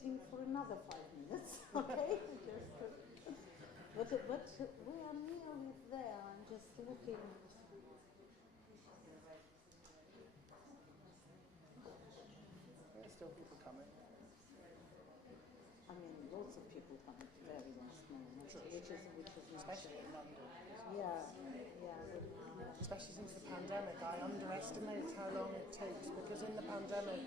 waiting for another 5 minutes, okay? But we are nearly there. I'm just looking. There are still people coming. I mean, lots of people come at the very last moment, Sure. which is Especially in London. yeah. Especially since the pandemic, I underestimate how long it takes because in the pandemic,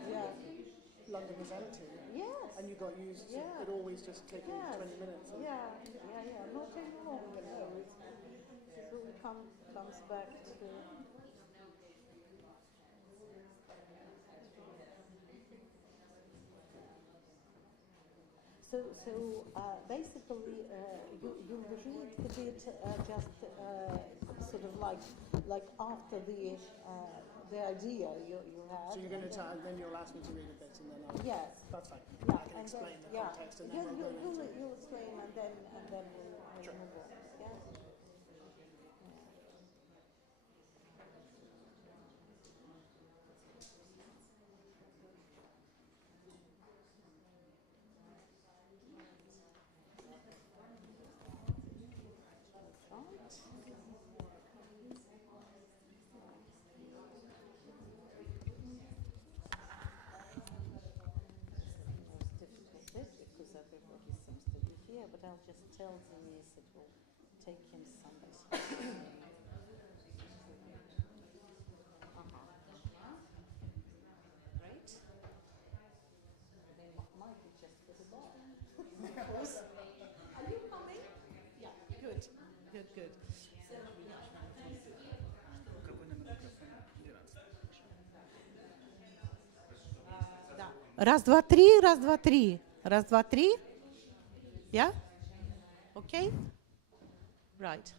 London was empty. Yes. And you got used to it always just taking 20 minutes. Yeah. Not any longer. No, it soon comes back to. So basically, you read the bit just sort of like after the idea you had. So you're going to tell, then you'll ask me to read a bit, and then I'll. Yes. That's fine. Yeah, I can explain the context, and then you'll explain, and then we'll Sure. move on. Yeah. Because everybody seems to be here, but I'll just tell Denise it will take him some time. Great. Mike is just for the bar. Are you coming? Yeah, good. Раз, два, три, раз, два, три. Раз, два, три. Yeah? Okay? Right.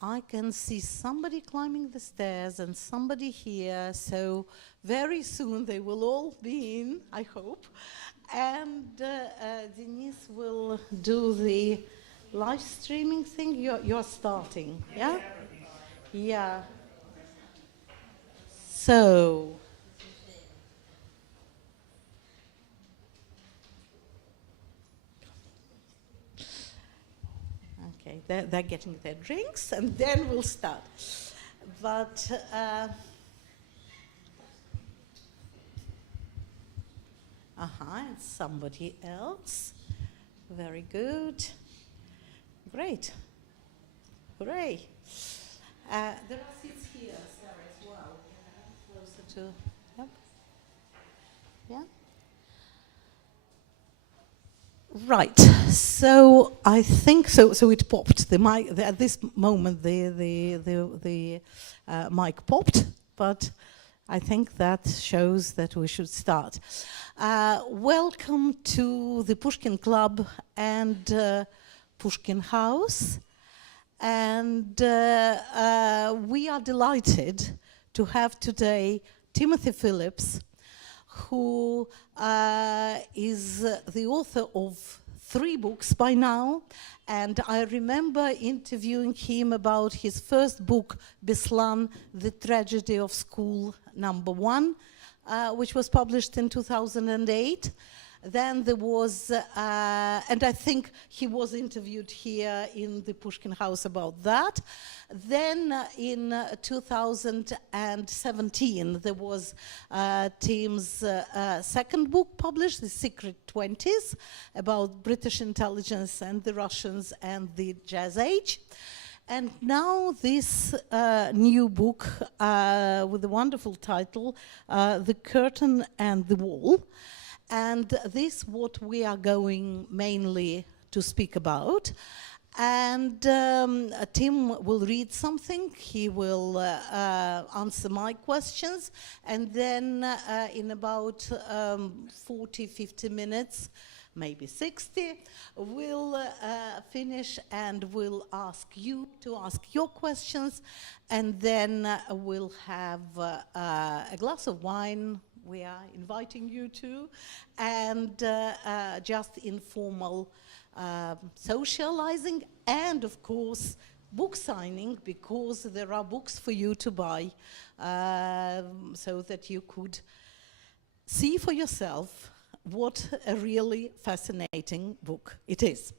I can see somebody climbing the stairs and somebody here, so very soon they will all be in, I hope. And Denise will do the live streaming thing. You're starting, yeah? Yeah. So. Okay, they're getting their drinks, and then we'll start. But and somebody else. Very good. Great. Hooray. There are seats here, Sarah, as well. Closer to. Yep. Yeah. Right. So I think so. So it popped. The mic at this moment. The mic popped, but I think that shows that we should start. Welcome to the Pushkin Club and Pushkin House, and we are delighted to have today Timothy Phillips, who is the author of 3 books by now, and I remember interviewing him about his first book, Beslan, The Tragedy of School #1, which was published in 2008. Then there was, and I think he was interviewed here in the Pushkin House about that. Then in 2017, there was Tim's second book published, The Secret 20s, about British intelligence and the Russians and the Jazz Age. And now this new book with the wonderful title, The Curtain and the Wall. And this what we are going mainly to speak about. And Tim will read something, he will answer my questions, and then in about 40, 50 minutes, maybe 60, we'll finish and we'll ask you to ask your questions, and then we'll have a glass of wine. We are inviting you to, and just informal socializing, and of course book signing, because there are books for you to buy, so that you could see for yourself what a really fascinating book it is.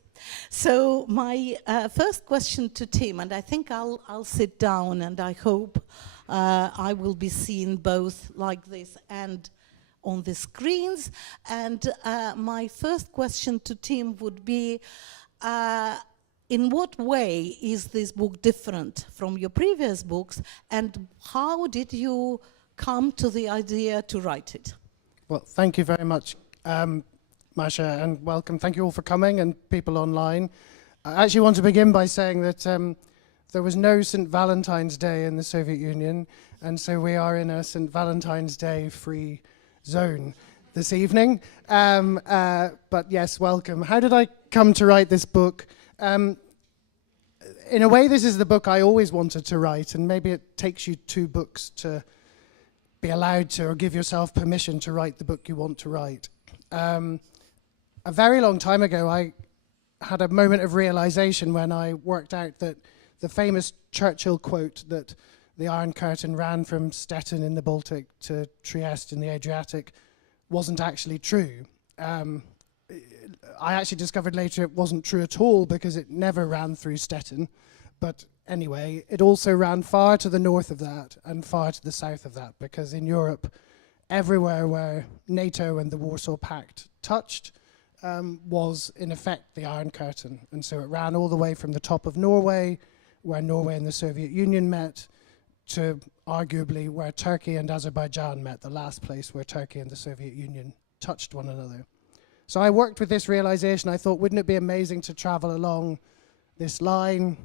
So my first question to Tim, and I think I'll sit down, and I hope I will be seen both like this and on the screens. And my first question to Tim would be, in what way is this book different from your previous books, and how did you come to the idea to write it? Well, thank you very much, Masha, and welcome. Thank you all for coming, and people online. I actually want to begin by saying that there was no St. Valentine's Day in the Soviet Union, and so we are in a St. Valentine's Day free zone this evening. But yes, welcome. How did I come to write this book? In a way, this is the book I always wanted to write, and maybe it takes you 2 books to be allowed to, or give yourself permission to write the book you want to write. A very long time ago, I had a moment of realization when I worked out that the famous Churchill quote that the Iron Curtain ran from Stettin in the Baltic to Trieste in the Adriatic wasn't actually true. I actually discovered later it wasn't true at all, because it never ran through Stettin. But anyway, it also ran far to the north of that and far to the south of that, because in Europe, everywhere where NATO and the Warsaw Pact touched was in effect the Iron Curtain. And so it ran all the way from the top of Norway, where Norway and the Soviet Union met, to arguably where Turkey and Azerbaijan met, the last place where Turkey and the Soviet Union touched one another. So I worked with this realization. I thought, wouldn't it be amazing to travel along this line?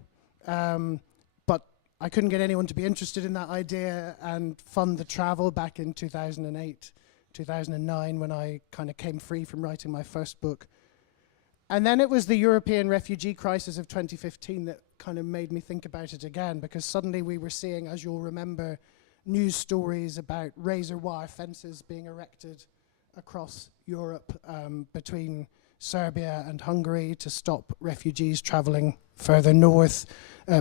But I couldn't get anyone to be interested in that idea and fund the travel back in 2008, 2009, when I kind of came free from writing my first book. And then it was the European refugee crisis of 2015 that kind of made me think about it again, because suddenly we were seeing, as you'll remember, news stories about razor wire fences being erected across Europe between Serbia and Hungary to stop refugees travelling further north,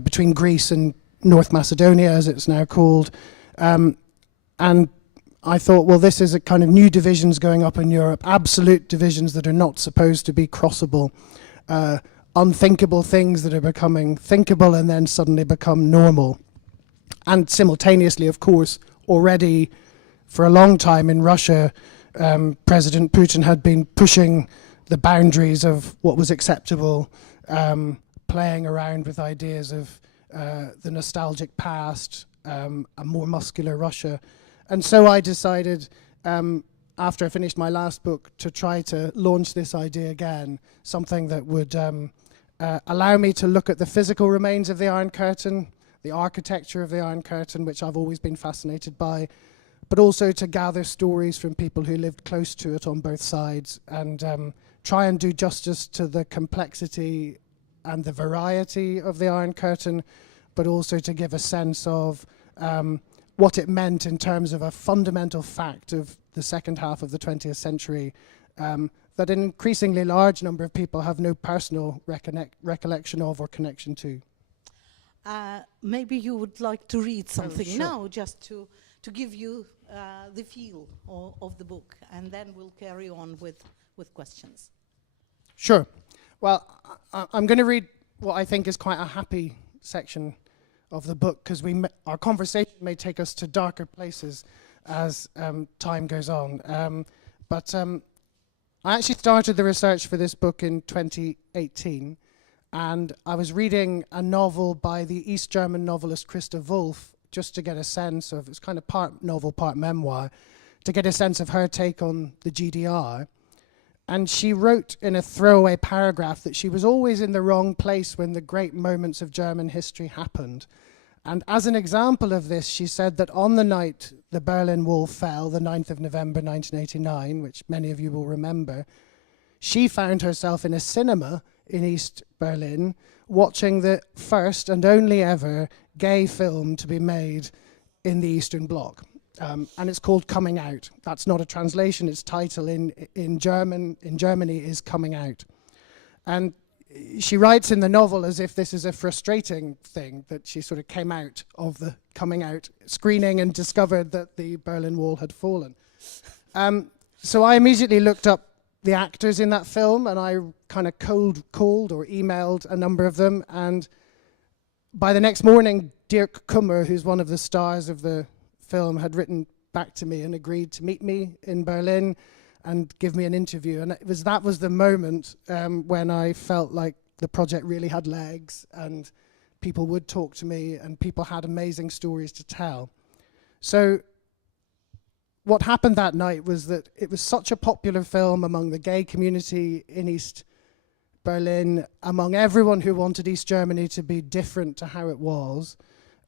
between Greece and North Macedonia, as it's now called. And I thought, well, this is a kind of new divisions going up in Europe, absolute divisions that are not supposed to be crossable, unthinkable things that are becoming thinkable and then suddenly become normal. And simultaneously, of course, already for a long time in Russia, President Putin had been pushing the boundaries of what was acceptable, playing around with ideas of the nostalgic past, a more muscular Russia. And so I decided, after I finished my last book, to try to launch this idea again, something that would allow me to look at the physical remains of the Iron Curtain, the architecture of the Iron Curtain, which I've always been fascinated by, but also to gather stories from people who lived close to it on both sides, and try and do justice to the complexity and the variety of the Iron Curtain, but also to give a sense of what it meant in terms of a fundamental fact of the second half of the 20th century, that an increasingly large number of people have no personal recollection of or connection to. Maybe you would like to read something sure. now, just to give you the feel of the book, and then we'll carry on with questions. Sure. Well, I'm going to read what I think is quite a happy section of the book, because our conversation may take us to darker places as time goes on. But I actually started the research for this book in 2018, and I was reading a novel by the East German novelist Christa Wolf, just to get a sense of, it's kind of part novel, part memoir, to get a sense of her take on the GDR. And she wrote in a throwaway paragraph that she was always in the wrong place when the great moments of German history happened. And as an example of this, she said that on the night the Berlin Wall fell, the 9th of November 1989, which many of you will remember, she found herself in a cinema in East Berlin watching the first and only ever gay film to be made in the Eastern Bloc. And it's called Coming Out. That's not a translation. Its title in Germany is Coming Out. And she writes in the novel as if this is a frustrating thing, that she sort of came out of the coming out screening and discovered that the Berlin Wall had fallen. So I immediately looked up the actors in that film, and I kind of cold called or emailed a number of them, and by the next morning, Dirk Kummer, who's one of the stars of the film, had written back to me and agreed to meet me in Berlin and give me an interview. And that was the moment when I felt like the project really had legs and people would talk to me and people had amazing stories to tell. So what happened that night was that it was such a popular film among the gay community in East Berlin, among everyone who wanted East Germany to be different to how it was,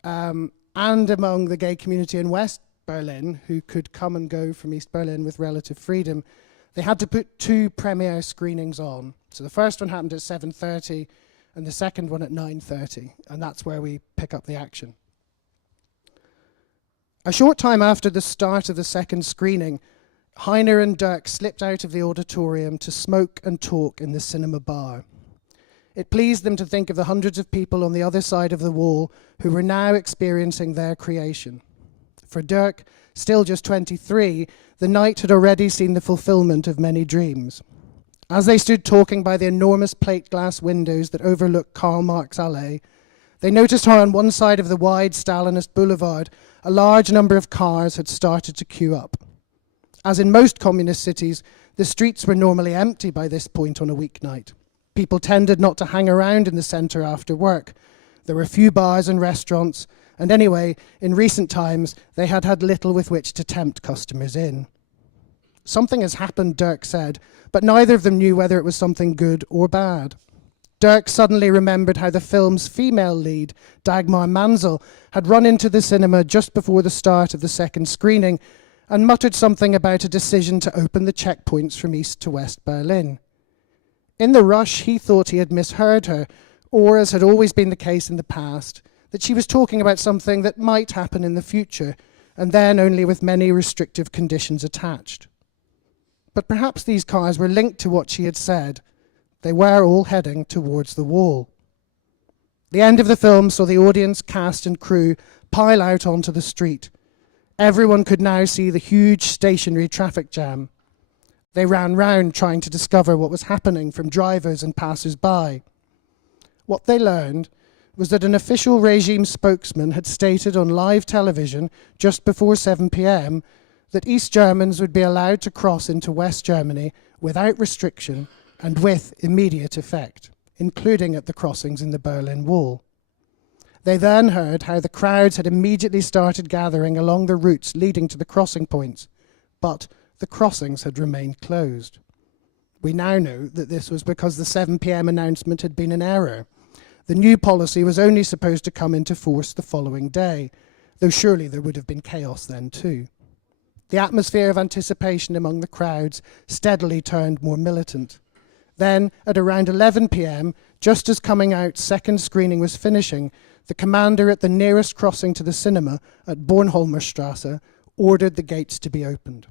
and among the gay community in West Berlin, who could come and go from East Berlin with relative freedom. They had to put 2 premiere screenings on. So the first one happened at 7:30 and the second one at 9:30, and that's where we pick up the action. A short time after the start of the second screening, Heiner and Dirk slipped out of the auditorium to smoke and talk in the cinema bar. It pleased them to think of the hundreds of people on the other side of the wall who were now experiencing their creation. For Dirk, still just 23, the night had already seen the fulfillment of many dreams. As they stood talking by the enormous plate glass windows that overlook Karl Marx Allee, they noticed how on one side of the wide Stalinist boulevard, a large number of cars had started to queue up. As in most communist cities, the streets were normally empty by this point on a weeknight. People tended not to hang around in the centre after work. There were few bars and restaurants, and anyway, in recent times, they had had little with which to tempt customers in. Something has happened, Dirk said, but neither of them knew whether it was something good or bad. Dirk suddenly remembered how the film's female lead, Dagmar Mansell, had run into the cinema just before the start of the second screening and muttered something about a decision to open the checkpoints from East to West Berlin. In the rush, he thought he had misheard her, or, as had always been the case in the past, that she was talking about something that might happen in the future, and then only with many restrictive conditions attached. But perhaps these cars were linked to what she had said. They were all heading towards the wall. The end of the film saw the audience, cast and crew pile out onto the street. Everyone could now see the huge stationary traffic jam. They ran round trying to discover what was happening from drivers and passers-by. What they learned was that an official regime spokesman had stated on live television just before 7 p.m. that East Germans would be allowed to cross into West Germany without restriction and with immediate effect, including at the crossings in the Berlin Wall. They then heard how the crowds had immediately started gathering along the routes leading to the crossing points, but the crossings had remained closed. We now know that this was because the 7 p.m. announcement had been an error. The new policy was only supposed to come into force the following day, though surely there would have been chaos then too. The atmosphere of anticipation among the crowds steadily turned more militant. Then, at around 11 p.m., just as coming out's second screening was finishing, the commander at the nearest crossing to the cinema at Bornholmerstrasse ordered the gates to be opened.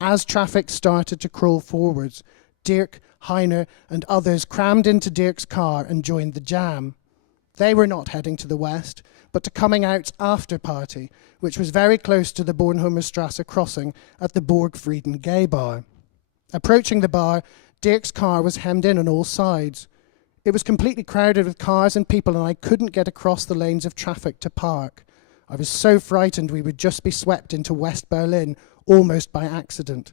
As traffic started to crawl forwards, Dirk, Heiner and others crammed into Dirk's car and joined the jam. They were not heading to the west, but to coming out's after party, which was very close to the Bornholmerstrasse crossing at the Burgfrieden gay bar. Approaching the bar, Dirk's car was hemmed in on all sides. It was completely crowded with cars and people, and I couldn't get across the lanes of traffic to park. I was so frightened we would just be swept into West Berlin, almost by accident.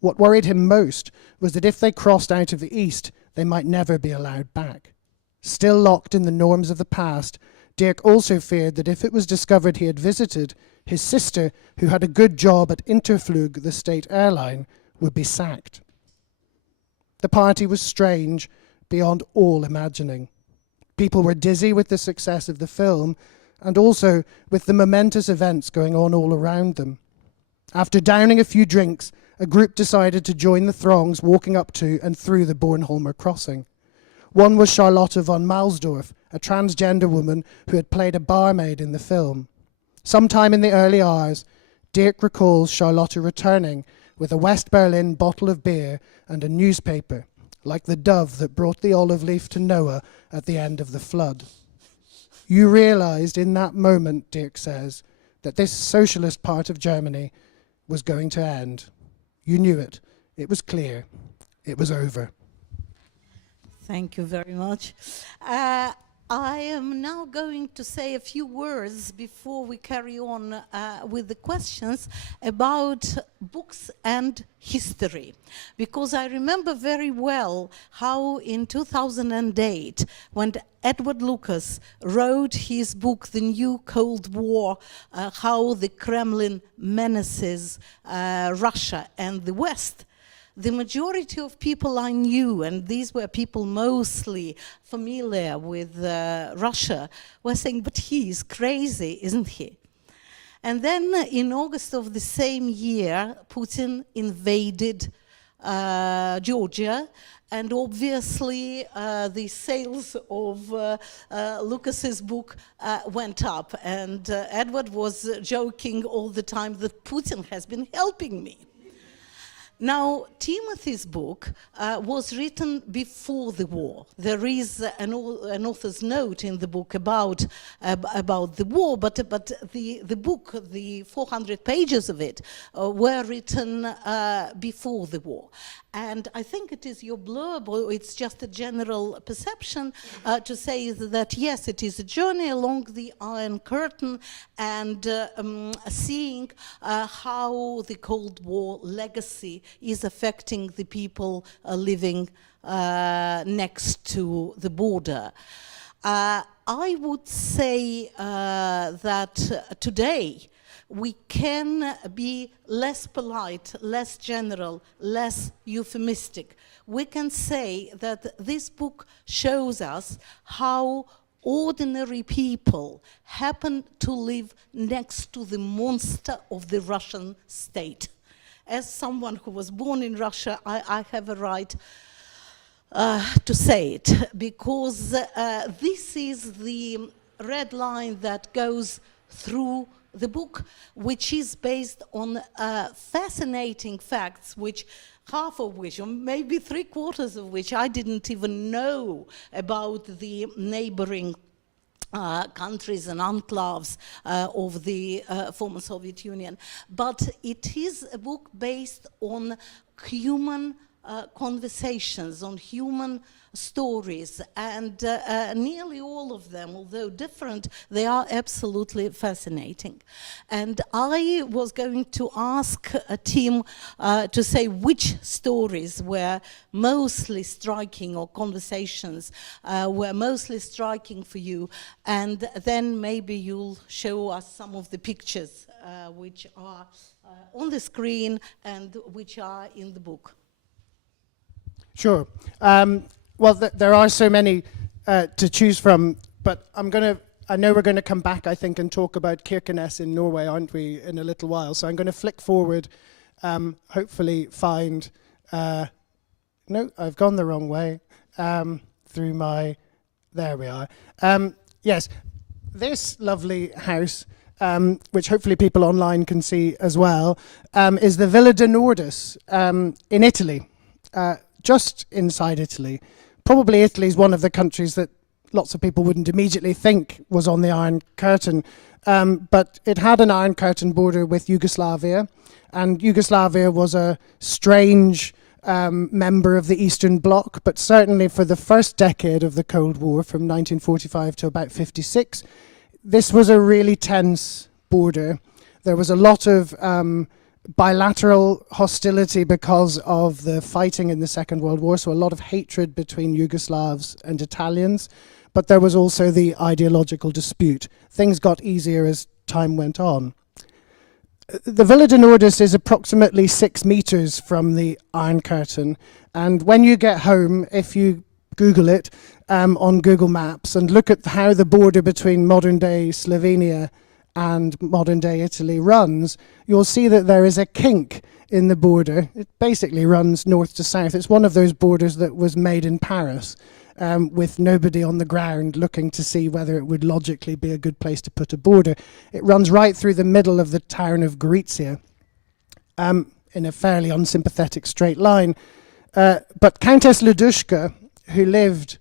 What worried him most was that if they crossed out of the east, they might never be allowed back. Still locked in the norms of the past, Dirk also feared that if it was discovered he had visited, his sister, who had a good job at Interflug, the state airline, would be sacked. The party was strange beyond all imagining. People were dizzy with the success of the film and also with the momentous events going on all around them. After downing a few drinks, a group decided to join the throngs walking up to and through the Bornholmer crossing. One was Charlotte von Malsdorf, a transgender woman who had played a barmaid in the film. Sometime in the early hours, Dirk recalls Charlotte returning with a West Berlin bottle of beer and a newspaper, like the dove that brought the olive leaf to Noah at the end of the flood. You realized in that moment, Dirk says, that this socialist part of Germany was going to end. You knew it It was clear. It was over. Thank you very much. I am now going to say a few words before we carry on with the questions about books and history. Because I remember very well how in 2008, when Edward Lucas wrote his book, The New Cold War, how the Kremlin menaces Russia and the West, the majority of people I knew, and these were people mostly familiar with Russia, were saying, but he is crazy, isn't he? And then in August of the same year, Putin invaded Georgia, and obviously the sales of Lucas's book went up, and Edward was joking all the time that Putin has been helping me. Now, Timothy's book was written before the war. There is an author's note in the book about the war, but the book, the 400 pages of it, were written before the war. And I think it is your blurb, or it's just a general perception, to say that yes, it is a journey along the Iron Curtain and seeing how the Cold War legacy is affecting the people living next to the border. I would say that today we can be less polite, less general, less euphemistic. We can say that this book shows us how ordinary people happen to live next to the monster of the Russian state. As someone who was born in Russia, I have a right to say it, because this is the red line that goes through the book, which is based on fascinating facts, which half of which, or maybe 3/4 of which, I didn't even know about the neighboring countries and enclaves of the former Soviet Union. But it is a book based on human conversations, on human stories, and nearly all of them, although different, they are absolutely fascinating. And I was going to ask Tim to say which stories were mostly striking, or conversations were mostly striking for you, and then maybe you'll show us some of the pictures which are on the screen and which are in the book. Sure. Well, there are so many to choose from, but I know we're going to come back, I think, and talk about Kirkenes in Norway, aren't we, in a little while. So I'm going to flick forward, hopefully find, no, I've gone the wrong way, through my, there we are. Yes, this lovely house, which hopefully people online can see as well, is the Villa de Nordis in Italy, just inside Italy. Probably Italy is one of the countries that lots of people wouldn't immediately think was on the Iron Curtain, but it had an Iron Curtain border with Yugoslavia, and Yugoslavia was a strange member of the Eastern Bloc, but certainly for the first decade of the Cold War, from 1945 to about 56, this was a really tense border. There was a lot of bilateral hostility because of the fighting in the Second World War, so a lot of hatred between Yugoslavs and Italians, but there was also the ideological dispute. Things got easier as time went on. The Villa de Nordis is approximately 6 meters from the Iron Curtain, and when you get home, if you Google it on Google Maps and look at how the border between modern-day Slovenia and modern-day Italy runs, you'll see that there is a kink in the border. It basically runs north to south. It's one of those borders that was made in Paris, with nobody on the ground looking to see whether it would logically be a good place to put a border. It runs right through the middle of the town of Gorizia, in a fairly unsympathetic straight line. But Countess Ludushka, who lived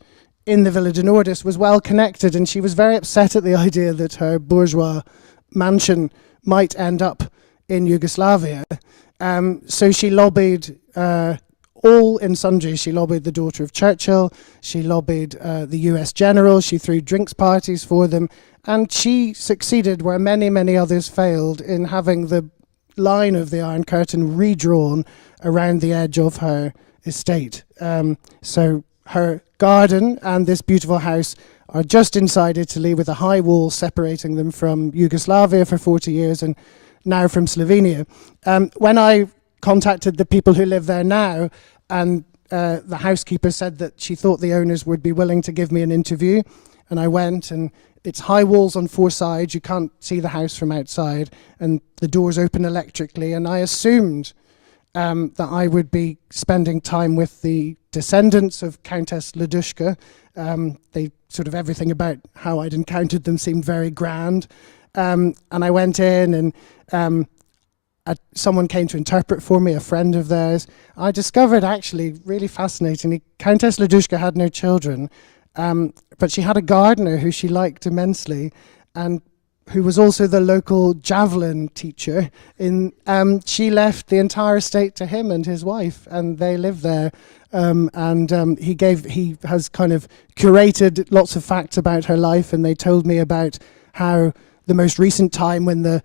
in the Villa de Nordis, was well connected, and she was very upset at the idea that her bourgeois mansion might end up in Yugoslavia. So she lobbied all in sundry. She lobbied the daughter of Churchill, she lobbied the US general, she threw drinks parties for them, and she succeeded where many, many others failed in having the line of the Iron Curtain redrawn around the edge of her estate. So her garden and this beautiful house are just inside Italy, with a high wall separating them from Yugoslavia for 40 years and now from Slovenia. When I contacted the people who live there now, and the housekeeper said that she thought the owners would be willing to give me an interview, and I went, and it's high walls on 4 sides, you can't see the house from outside, and the doors open electrically, and I assumed that I would be spending time with the descendants of Countess Ladushka. They sort of, everything about how I'd encountered them seemed very grand. And I went in, and someone came to interpret for me, a friend of theirs. I discovered, actually, really fascinatingly, Countess Ladushka had no children, but she had a gardener who she liked immensely, and who was also the local javelin teacher. She left the entire estate to him and his wife, and they live there. He has kind of curated lots of facts about her life, and they told me about how the most recent time when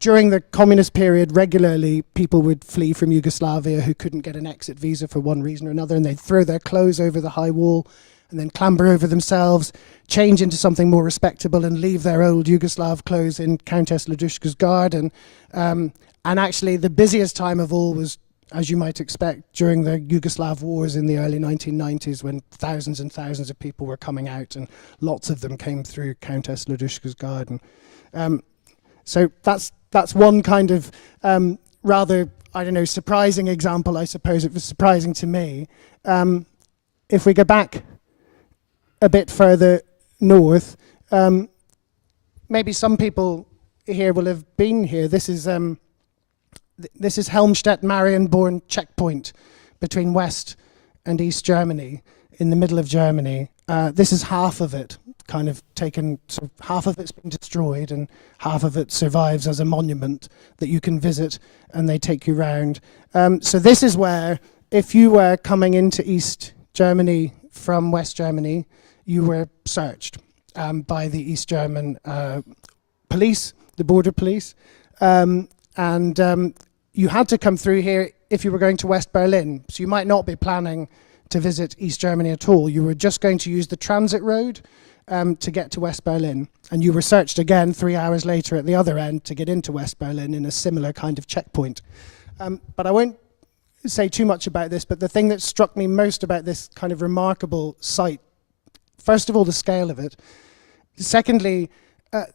during the communist period, regularly people would flee from Yugoslavia who couldn't get an exit visa for one reason or another, and they'd throw their clothes over the high wall and then clamber over themselves, change into something more respectable, and leave their old Yugoslav clothes in Countess Ladushka's garden. And actually the busiest time of all was, as you might expect, during the Yugoslav wars in the early 1990s, when thousands and thousands of people were coming out, and lots of them came through Countess Ladushka's garden. So that's one kind of rather, I don't know, surprising example, I suppose. It was surprising to me. If we go back a bit further north, maybe some people here will have been here. This is Helmstedt-Marienborn checkpoint between West and East Germany, in the middle of Germany. This is half of it, kind of taken, so half of it's been destroyed and half of it survives as a monument that you can visit, and they take you round. So this is where, if you were coming into East Germany from West Germany, you were searched by the East German police, the border police, and you had to come through here if you were going to West Berlin. So you might not be planning to visit East Germany at all. You were just going to use the transit road to get to West Berlin, and you were searched again 3 hours later at the other end to get into West Berlin in a similar kind of checkpoint. But I won't say too much about this, but the thing that struck me most about this kind of remarkable site, first of all, the scale of it. Secondly,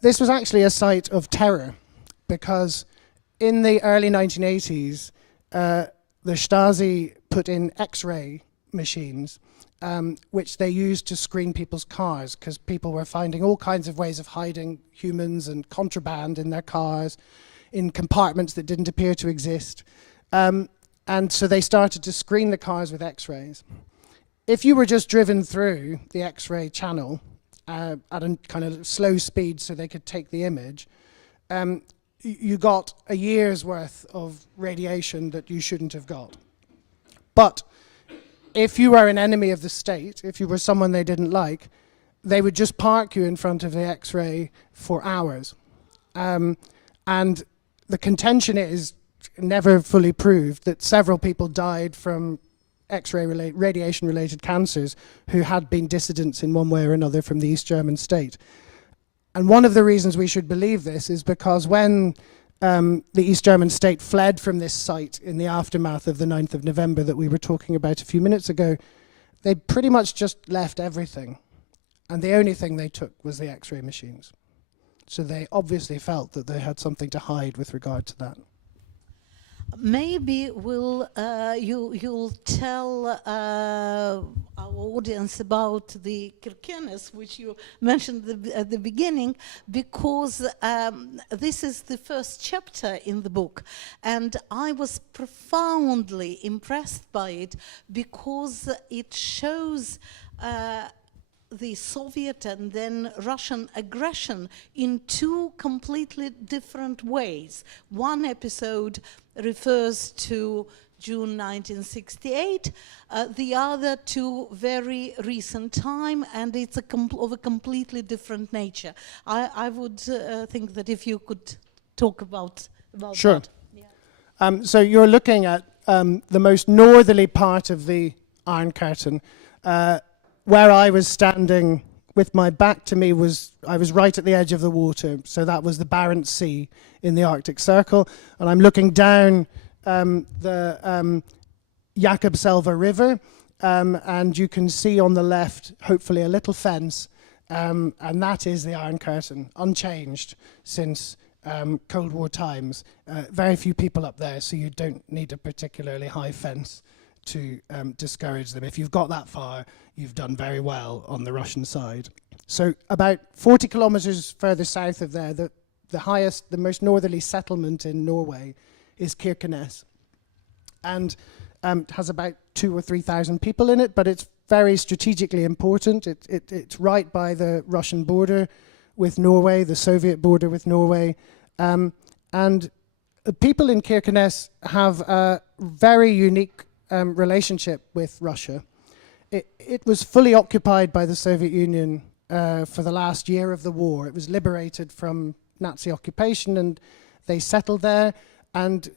this was actually a site of terror, because in the early 1980s, the Stasi put in X-ray machines, which they used to screen people's cars, because people were finding all kinds of ways of hiding humans and contraband in their cars, in compartments that didn't appear to exist. And so they started to screen the cars with X-rays. If you were just driven through the X-ray channel at a kind of slow speed so they could take the image, you got a year's worth of radiation that you shouldn't have got. But if you were an enemy of the state, if you were someone they didn't like, they would just park you in front of the X-ray for hours. And the contention is, never fully proved, that several people died from X-ray radiation-related cancers who had been dissidents in one way or another from the East German state. And one of the reasons we should believe this is because when the East German state fled from this site in the aftermath of the 9th of November that we were talking about a few minutes ago, they pretty much just left everything. And the only thing they took was the X-ray machines. So they obviously felt that they had something to hide with regard to that. Maybe you'll tell our audience about the Kirkenes, which you mentioned at the beginning, because this is the first chapter in the book, and I was profoundly impressed by it because it shows the Soviet and then Russian aggression in two completely different ways. One episode refers to June 1968. The other two very recent time, and it's of a completely different nature. I would think that if you could talk about Sure. that. So you're looking at the most northerly part of the Iron Curtain. Where I was standing with my back to me I was right at the edge of the water. So that was the Barents Sea in the Arctic Circle. And I'm looking down the Jakobselva River. And you can see on the left, hopefully, a little fence. And that is the Iron Curtain, unchanged since Cold War times. Very few people up there, so you don't need a particularly high fence to discourage them. If you've got that far, you've done very well on the Russian side. So about 40 kilometers further south of there, the most northerly settlement in Norway is Kirkenes. And it has about 2,000 or 3,000 people in it, but it's very strategically important. It's right by the Russian border with Norway, the Soviet border with Norway. And the people in Kirkenes have a very unique relationship with Russia. It was fully occupied by the Soviet Union for the last year of the war. It was liberated from Nazi occupation and they settled there. And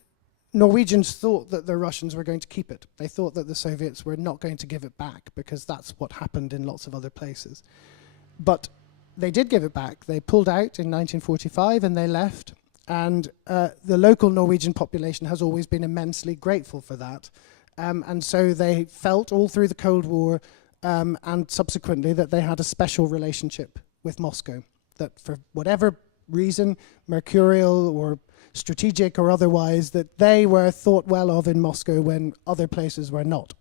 Norwegians thought that the Russians were going to keep it. They thought that the Soviets were not going to give it back because that's what happened in lots of other places. But they did give it back. They pulled out in 1945 and they left. And the local Norwegian population has always been immensely grateful for that. And so they felt all through the Cold War and subsequently that they had a special relationship with Moscow. That for whatever reason, mercurial or strategic or otherwise, that they were thought well of in Moscow when other places were not.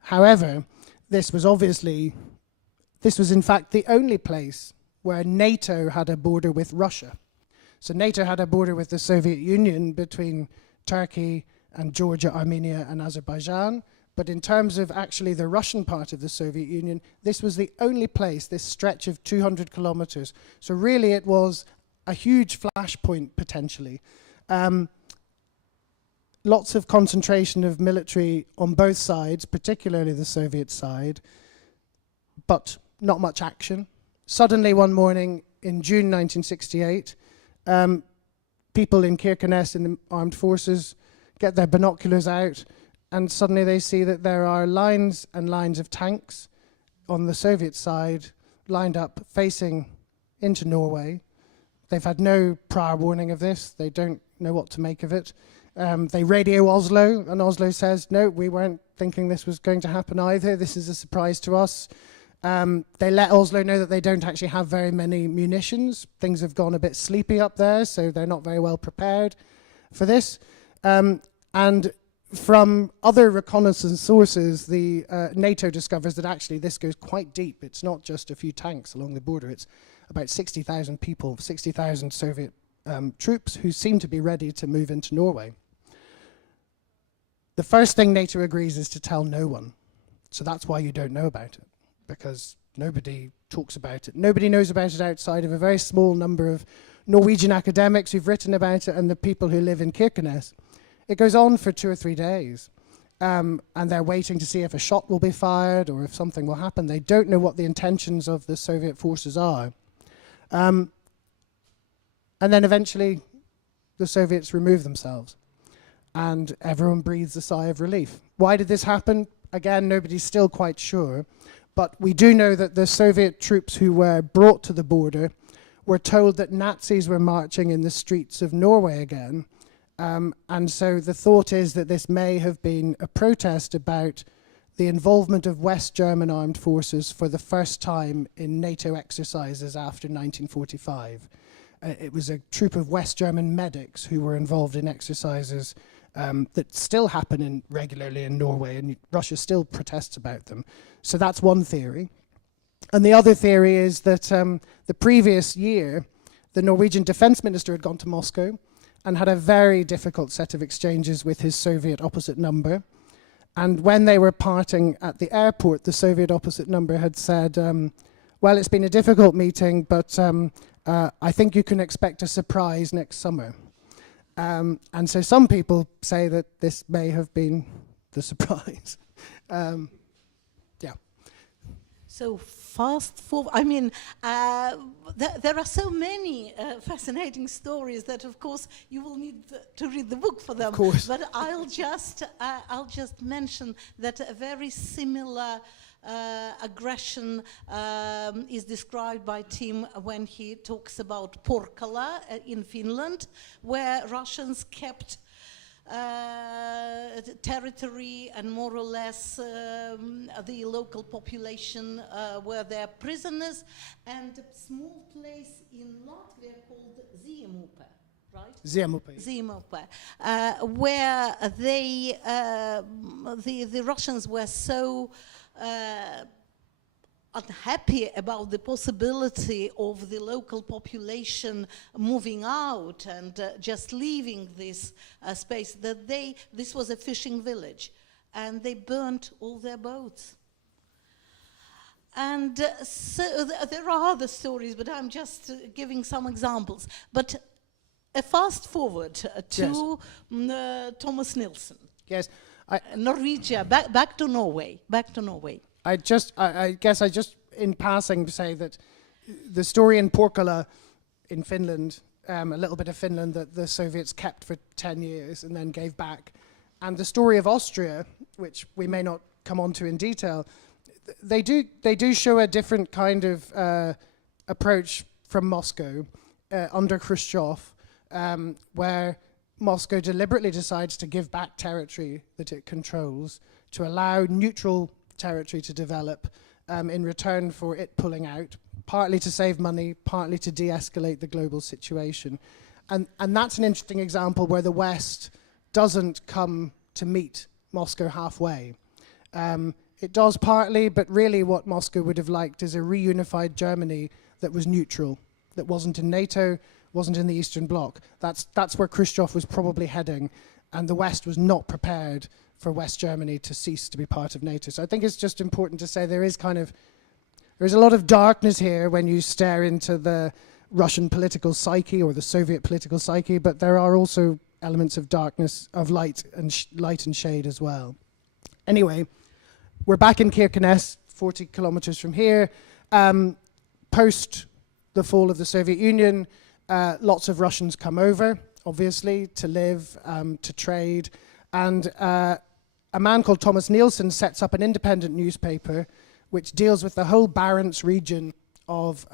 However, this was in fact the only place where NATO had a border with Russia. So NATO had a border with the Soviet Union between Turkey and Georgia, Armenia and Azerbaijan. But in terms of actually the Russian part of the Soviet Union, this was the only place, this stretch of 200 kilometers. So really it was a huge flashpoint potentially. Lots of concentration of military on both sides, particularly the Soviet side, but not much action. Suddenly one morning in June 1968, people in Kirkenes in the armed forces get their binoculars out and suddenly they see that there are lines and lines of tanks on the Soviet side lined up facing into Norway. They've had no prior warning of this. They don't know what to make of it. They radio Oslo, and Oslo says, no, we weren't thinking this was going to happen either. This is a surprise to us. They let Oslo know that they don't actually have very many munitions. Things have gone a bit sleepy up there, so they're not very well prepared for this. And from other reconnaissance sources, the NATO discovers that actually this goes quite deep. It's not just a few tanks along the border. It's about 60,000 people, 60,000 Soviet troops who seem to be ready to move into Norway. The first thing NATO agrees is to tell no one. So that's why you don't know about it, because nobody talks about it. Nobody knows about it outside of a very small number of Norwegian academics who've written about it and the people who live in Kirkenes. It goes on for 2 or 3 days, and they're waiting to see if a shot will be fired or if something will happen. They don't know what the intentions of the Soviet forces are. And then eventually the Soviets remove themselves and everyone breathes a sigh of relief. Why did this happen? Again, nobody's still quite sure, but we do know that the Soviet troops who were brought to the border were told that Nazis were marching in the streets of Norway again. And so the thought is that this may have been a protest about the involvement of West German armed forces for the first time in NATO exercises after 1945. It was a troop of West German medics who were involved in exercises that still happen regularly in Norway, and Russia still protests about them. So that's one theory. And the other theory is that the previous year, the Norwegian defense minister had gone to Moscow and had a very difficult set of exchanges with his Soviet opposite number. And when they were parting at the airport, the Soviet opposite number had said, well, it's been a difficult meeting, but I think you can expect a surprise next summer. And so some people say that this may have been the surprise. Yeah. So fast forward, I mean, there are so many fascinating stories that, of course, you will need to read the book for them. Of course. But I'll just mention that a very similar aggression is described by Tim when he talks about Porkala in Finland, where Russians kept territory and more or less the local population were their prisoners, and a small place in Latvia called Ziemupe, right? Ziemupe, where the Russians were so unhappy about the possibility of the local population moving out and just leaving this space, that this was a fishing village, and they burnt all their boats. And so there are other stories, but I'm just giving some examples. But a fast forward to Thomas Nilsen. Yes. Norwegia, back to Norway. I guess I just in passing say that the story in Porkala in Finland, a little bit of Finland that the Soviets kept for 10 years and then gave back, and the story of Austria, which we may not come on to in detail, they do show a different kind of approach from Moscow under Khrushchev, where Moscow deliberately decides to give back territory that it controls to allow neutral territory to develop in return for it pulling out, partly to save money, partly to de-escalate the global situation. And that's an interesting example where the West doesn't come to meet Moscow halfway. It does partly, but really what Moscow would have liked is a reunified Germany that was neutral, that wasn't in NATO, wasn't in the Eastern Bloc. That's where Khrushchev was probably heading, and the West was not prepared for West Germany to cease to be part of NATO. So I think it's just important to say there is a lot of darkness here when you stare into the Russian political psyche or the Soviet political psyche, but there are also elements of darkness, of light and shade as well. Anyway, we're back in Kirkenes, 40 kilometers from here. Post the fall of the Soviet Union, lots of Russians come over, obviously, to live, to trade, and a man called Thomas Nilsen sets up an independent newspaper which deals with the whole Barents region of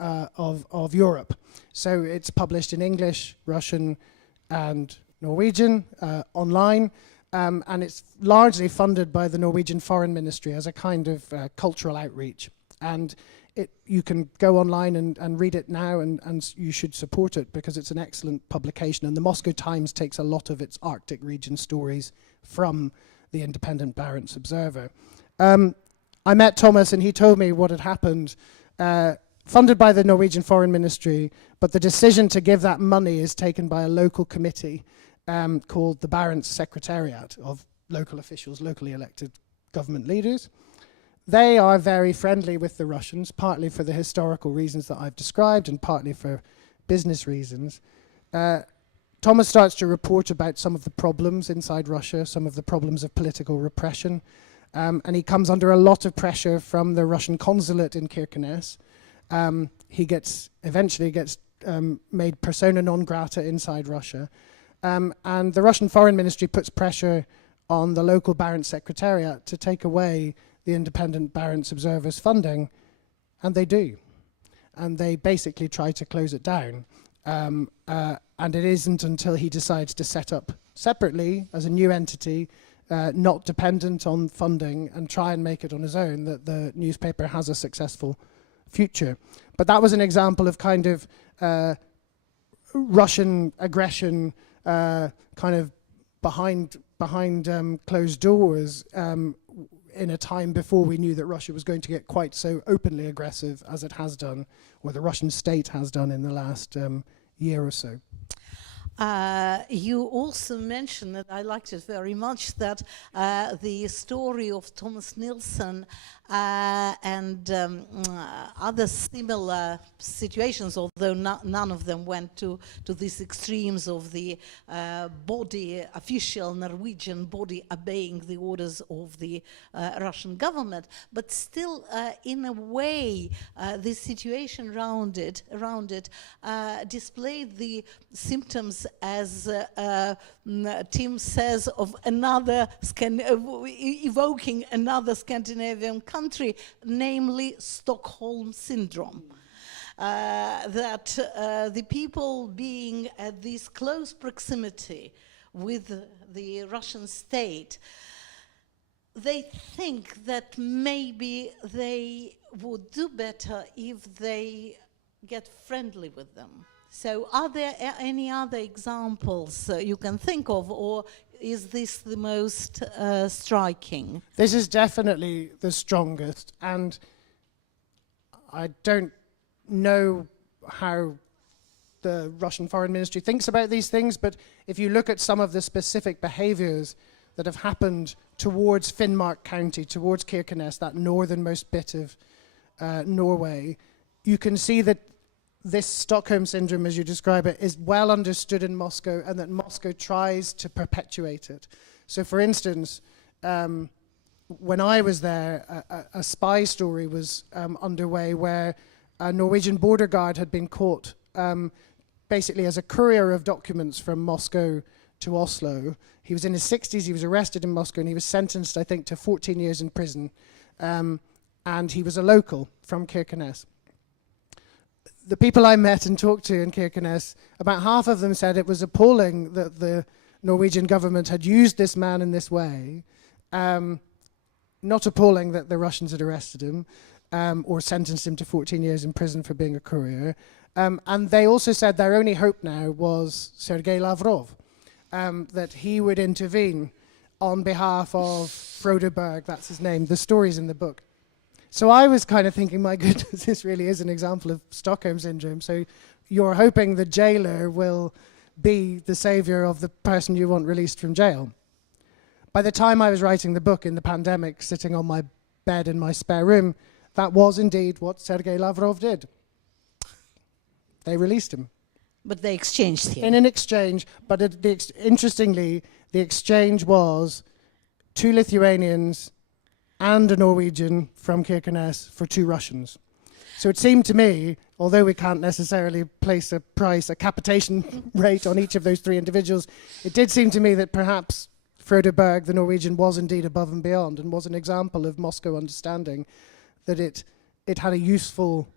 Europe. So it's published in English, Russian, and Norwegian online, and it's largely funded by the Norwegian Foreign Ministry as a kind of cultural outreach. And you can go online and read it now, and you should support it because it's an excellent publication. And the Moscow Times takes a lot of its Arctic region stories from the Independent Barents Observer. I met Thomas and he told me what had happened. Funded by the Norwegian Foreign Ministry, but the decision to give that money is taken by a local committee called the Barents Secretariat of local officials, locally elected government leaders. They are very friendly with the Russians, partly for the historical reasons that I've described and partly for business reasons. Thomas starts to report about some of the problems inside Russia, some of the problems of political repression, and he comes under a lot of pressure from the Russian consulate in Kirkenes. He eventually gets made persona non grata inside Russia, and the Russian Foreign Ministry puts pressure on the local Barents Secretariat to take away the Independent Barents Observer's funding, and they do. And they basically try to close it down. And it isn't until he decides to set up separately as a new entity, not dependent on funding, and try and make it on his own, that the newspaper has a successful future. But that was an example of kind of Russian aggression kind of behind closed doors in a time before we knew that Russia was going to get quite so openly aggressive as it has done, or the Russian state has done in the last year or so. You also mentioned, and I liked it very much, that the story of Thomas Nilsson and other similar situations, although none of them went to these extremes of the official Norwegian body obeying the orders of the Russian government, but still, in a way, the situation around it displayed the symptoms, as Tim says, of another evoking another Scandinavian country, namely Stockholm syndrome. That the people being at this close proximity with the Russian state, they think that maybe they would do better if they get friendly with them. So are there any other examples you can think of, or is this the most striking? This is definitely the strongest, and I don't know how the Russian Foreign Ministry thinks about these things, but if you look at some of the specific behaviors that have happened towards Finnmark County, towards Kirkenes, that northernmost bit of Norway, you can see that this Stockholm syndrome, as you describe it, is well understood in Moscow, and that Moscow tries to perpetuate it. So, for instance, when I was there, a spy story was underway where a Norwegian border guard had been caught basically as a courier of documents from Moscow to Oslo. He was in his 60s, he was arrested in Moscow, and he was sentenced, I think, to 14 years in prison. And he was a local from Kirkenes. The people I met and talked to in Kirkenes, about half of them said it was appalling that the Norwegian government had used this man in this way. Not appalling that the Russians had arrested him or sentenced him to 14 years in prison for being a courier. And they also said their only hope now was Sergei Lavrov, that he would intervene on behalf of Frode Berg, that's his name. The story's in the book. So I was kind of thinking, my goodness, this really is an example of Stockholm syndrome. So you're hoping the jailer will be the savior of the person you want released from jail. By the time I was writing the book in the pandemic, sitting on my bed in my spare room, that was indeed what Sergei Lavrov did. They released him. But they exchanged him. In an exchange, but interestingly, the exchange was 2 Lithuanians and a Norwegian from Kirkenes for 2 Russians. So it seemed to me, although we can't necessarily place a price, a capitation rate on each of those 3 individuals, it did seem to me that perhaps Frode Berg, the Norwegian, was indeed above and beyond, and was an example of Moscow understanding that it had a useful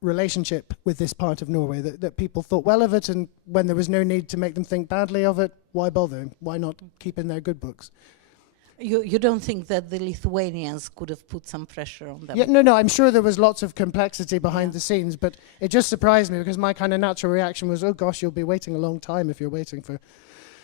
relationship with this part of Norway, that people thought well of it, and when there was no need to make them think badly of it, why bother? Why not keep in their good books? You don't think that the Lithuanians could have put some pressure on them? Yeah, no, I'm sure there was lots of complexity behind the scenes, but it just surprised me because my kind of natural reaction was, oh gosh, you'll be waiting a long time if you're waiting for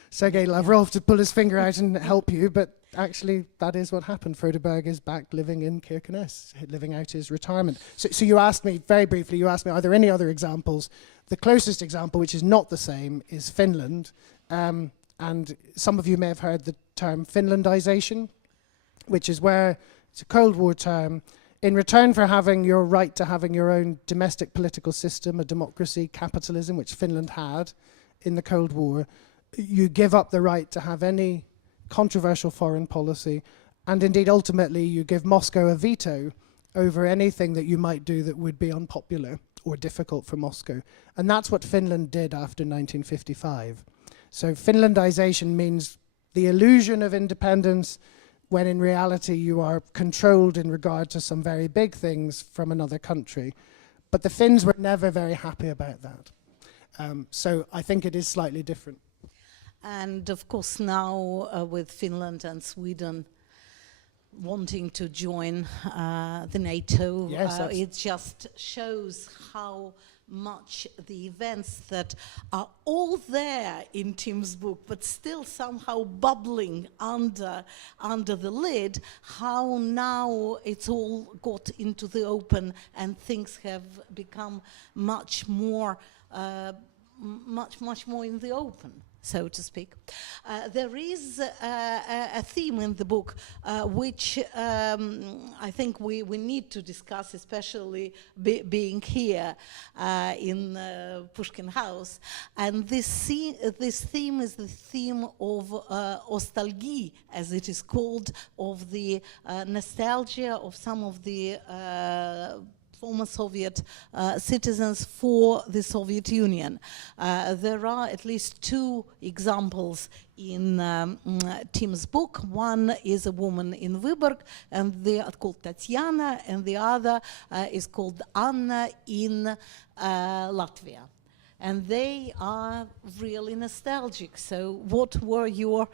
Sergei Lavrov to pull his finger out and help you, but actually that is what happened. Frode Berg is back living in Kirkenes, living out his retirement. So you asked me, very briefly, are there any other examples? The closest example, which is not the same, is Finland. And some of you may have heard the term Finlandization, which is where, it's a Cold War term, in return for having your right to having your own domestic political system, a democracy, capitalism, which Finland had in the Cold War, you give up the right to have any controversial foreign policy, and indeed ultimately you give Moscow a veto over anything that you might do that would be unpopular or difficult for Moscow. And that's what Finland did after 1955. So Finlandization means the illusion of independence when in reality you are controlled in regard to some very big things from another country. But the Finns were never very happy about that. So I think it is slightly different. And of course now with Finland and Sweden wanting to join the NATO, yes, it just shows how much the events that are all there in Tim's book, but still somehow bubbling under the lid, how now it's all got into the open and things have become much more much more in the open, so to speak. There is a theme in the book which I think we need to discuss, especially being here in Pushkin House. And this theme is the theme of nostalgie, as it is called, of the nostalgia of some of the former Soviet citizens for the Soviet Union. There are at least two examples in Tim's book. One is a woman in Vyborg, and they are called Tatiana, and the other is called Anna in Latvia. And they are really nostalgic. So what were your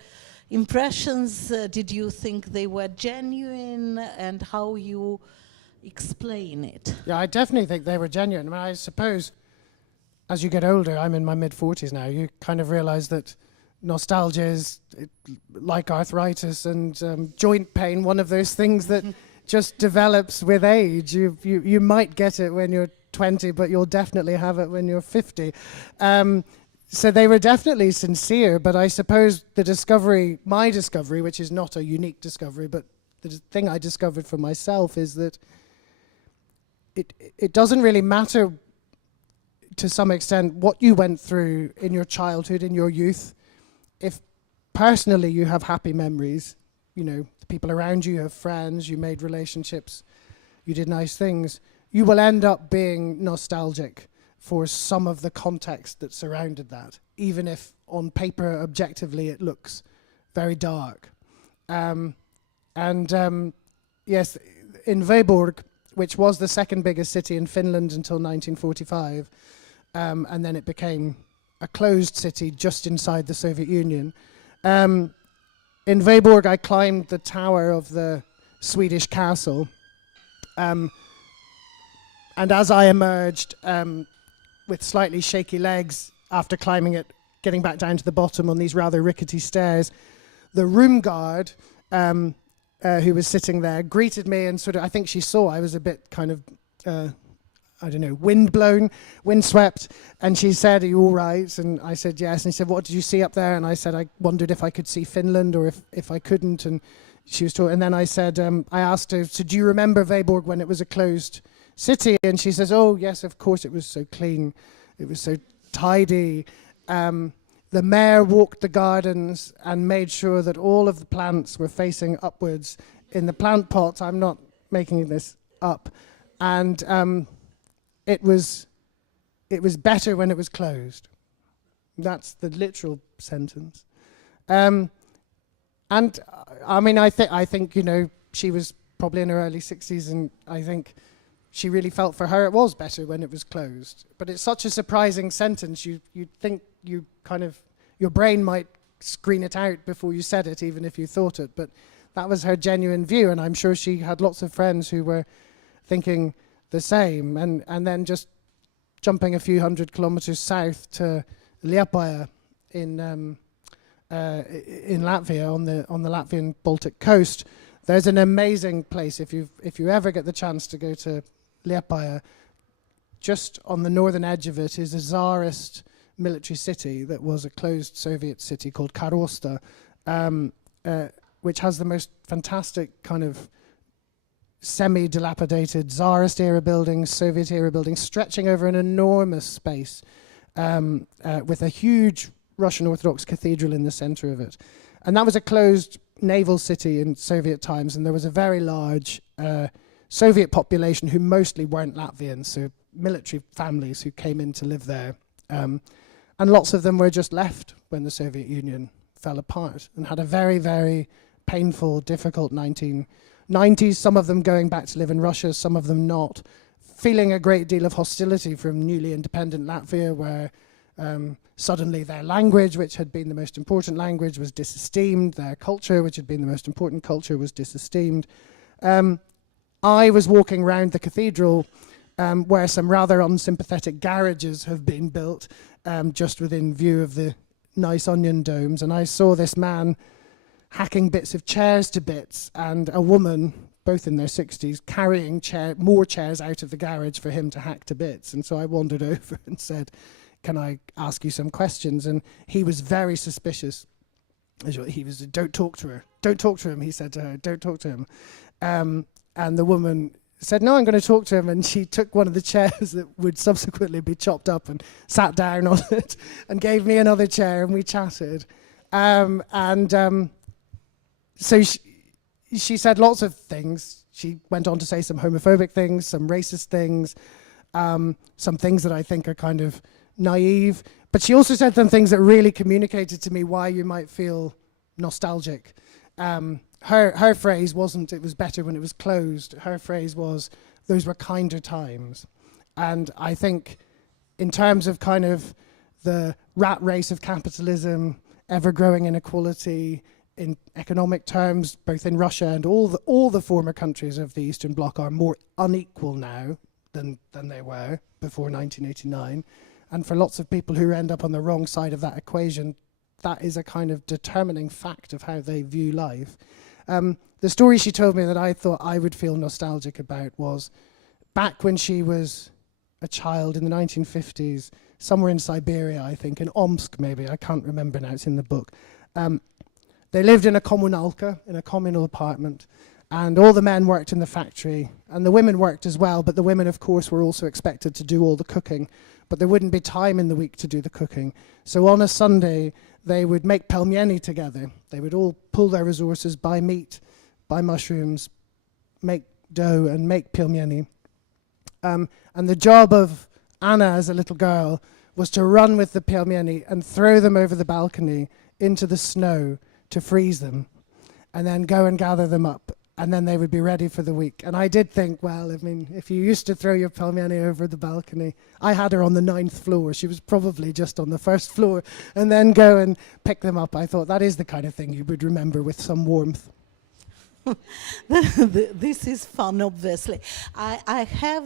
impressions? Did you think they were genuine, and how you explain it? Yeah, I definitely think they were genuine. I mean, I suppose as you get older, I'm in my mid-40s now, you kind of realize that nostalgia is like arthritis and joint pain, one of those things that just develops with age. You might get it when you're 20, but you'll definitely have it when you're 50. So they were definitely sincere, but I suppose my discovery, which is not a unique discovery, but the thing I discovered for myself is that it doesn't really matter to some extent what you went through in your childhood, in your youth. If personally you have happy memories, you know, the people around you, you have friends, you made relationships, you did nice things, you will end up being nostalgic for some of the context that surrounded that, even if on paper, objectively, it looks very dark. Yes, in Vyborg, which was the second biggest city in Finland until 1945, and then it became a closed city just inside the Soviet Union. In Vyborg, I climbed the tower of the Swedish castle, and as I emerged with slightly shaky legs after climbing it, getting back down to the bottom on these rather rickety stairs, the room guard who was sitting there greeted me, and sort of, I think she saw I was a bit kind of, I don't know, windswept, and she said, "Are you all right?" And I said, "Yes." And she said, "What did you see up there?" And I said, "I wondered if I could see Finland or if I couldn't." And she was talking, and then I said, I asked her, "So do you remember Vyborg when it was a closed city?" And she says, "Oh, yes, of course, it was so clean. It was so tidy." The mayor walked the gardens and made sure that all of the plants were facing upwards in the plant pots. I'm not making this up. And it was better when it was closed. That's the literal sentence. And I mean, I think, you know, she was probably in her early 60s, and I think she really felt for her it was better when it was closed. But it's such a surprising sentence. You'd think you kind of, your brain might screen it out before you said it, even if you thought it. But that was her genuine view, and I'm sure she had lots of friends who were thinking the same. And then just jumping a few hundred kilometers south to Liepāja in Latvia, on the Latvian Baltic coast, there's an amazing place. If you ever get the chance to go to Liepāja, just on the northern edge of it is a Tsarist military city that was a closed Soviet city called Karosta, which has the most fantastic kind of semi-dilapidated Tsarist era buildings, Soviet era buildings, stretching over an enormous space, with a huge Russian Orthodox cathedral in the center of it. And that was a closed naval city in Soviet times, and there was a very large Soviet population who mostly weren't Latvians, so military families who came in to live there. And lots of them were just left when the Soviet Union fell apart, and had a very, very painful, difficult 1990s, some of them going back to live in Russia, some of them not, feeling a great deal of hostility from newly independent Latvia, where suddenly their language, which had been the most important language, was disesteemed, their culture, which had been the most important culture, was disesteemed. I was walking around the cathedral, where some rather unsympathetic garages have been built, just within view of the nice onion domes, and I saw this man hacking bits of chairs to bits, and a woman, both in their 60s, carrying more chairs out of the garage for him to hack to bits. And so I wandered over and said, can I ask you some questions? And he was very suspicious. He was, don't talk to her. Don't talk to him, he said to her. Don't talk to him. And the woman said, no, I'm going to talk to him. And she took one of the chairs that would subsequently be chopped up and sat down on it and gave me another chair, and we chatted. So she said lots of things. She went on to say some homophobic things, some racist things, some things that I think are kind of naive. But she also said some things that really communicated to me why you might feel nostalgic. Her phrase wasn't, it was better when it was closed. Her phrase was, those were kinder times. And I think in terms of kind of the rat race of capitalism, ever-growing inequality, in economic terms, both in Russia and all the former countries of the Eastern Bloc are more unequal now than they were before 1989. And for lots of people who end up on the wrong side of that equation, that is a kind of determining fact of how they view life. The story she told me that I thought I would feel nostalgic about was back when she was a child in the 1950s, somewhere in Siberia, I think, in Omsk maybe, I can't remember now, it's in the book. They lived in a kommunalka, in a communal apartment, and all the men worked in the factory, and the women worked as well, but the women, of course, were also expected to do all the cooking, but there wouldn't be time in the week to do the cooking. So on a Sunday, they would make pelmeni together. They would all pool their resources, buy meat, buy mushrooms, make dough, and make pelmeni. And the job of Anna as a little girl was to run with the pelmeni and throw them over the balcony into the snow to freeze them, and then go and gather them up, and then they would be ready for the week. And I did think, well, I mean, if you used to throw your pelmeni over the balcony, I had her on the 9th floor, she was probably just on the 1st floor, and then go and pick them up. I thought that is the kind of thing you would remember with some warmth. This is fun, obviously. I have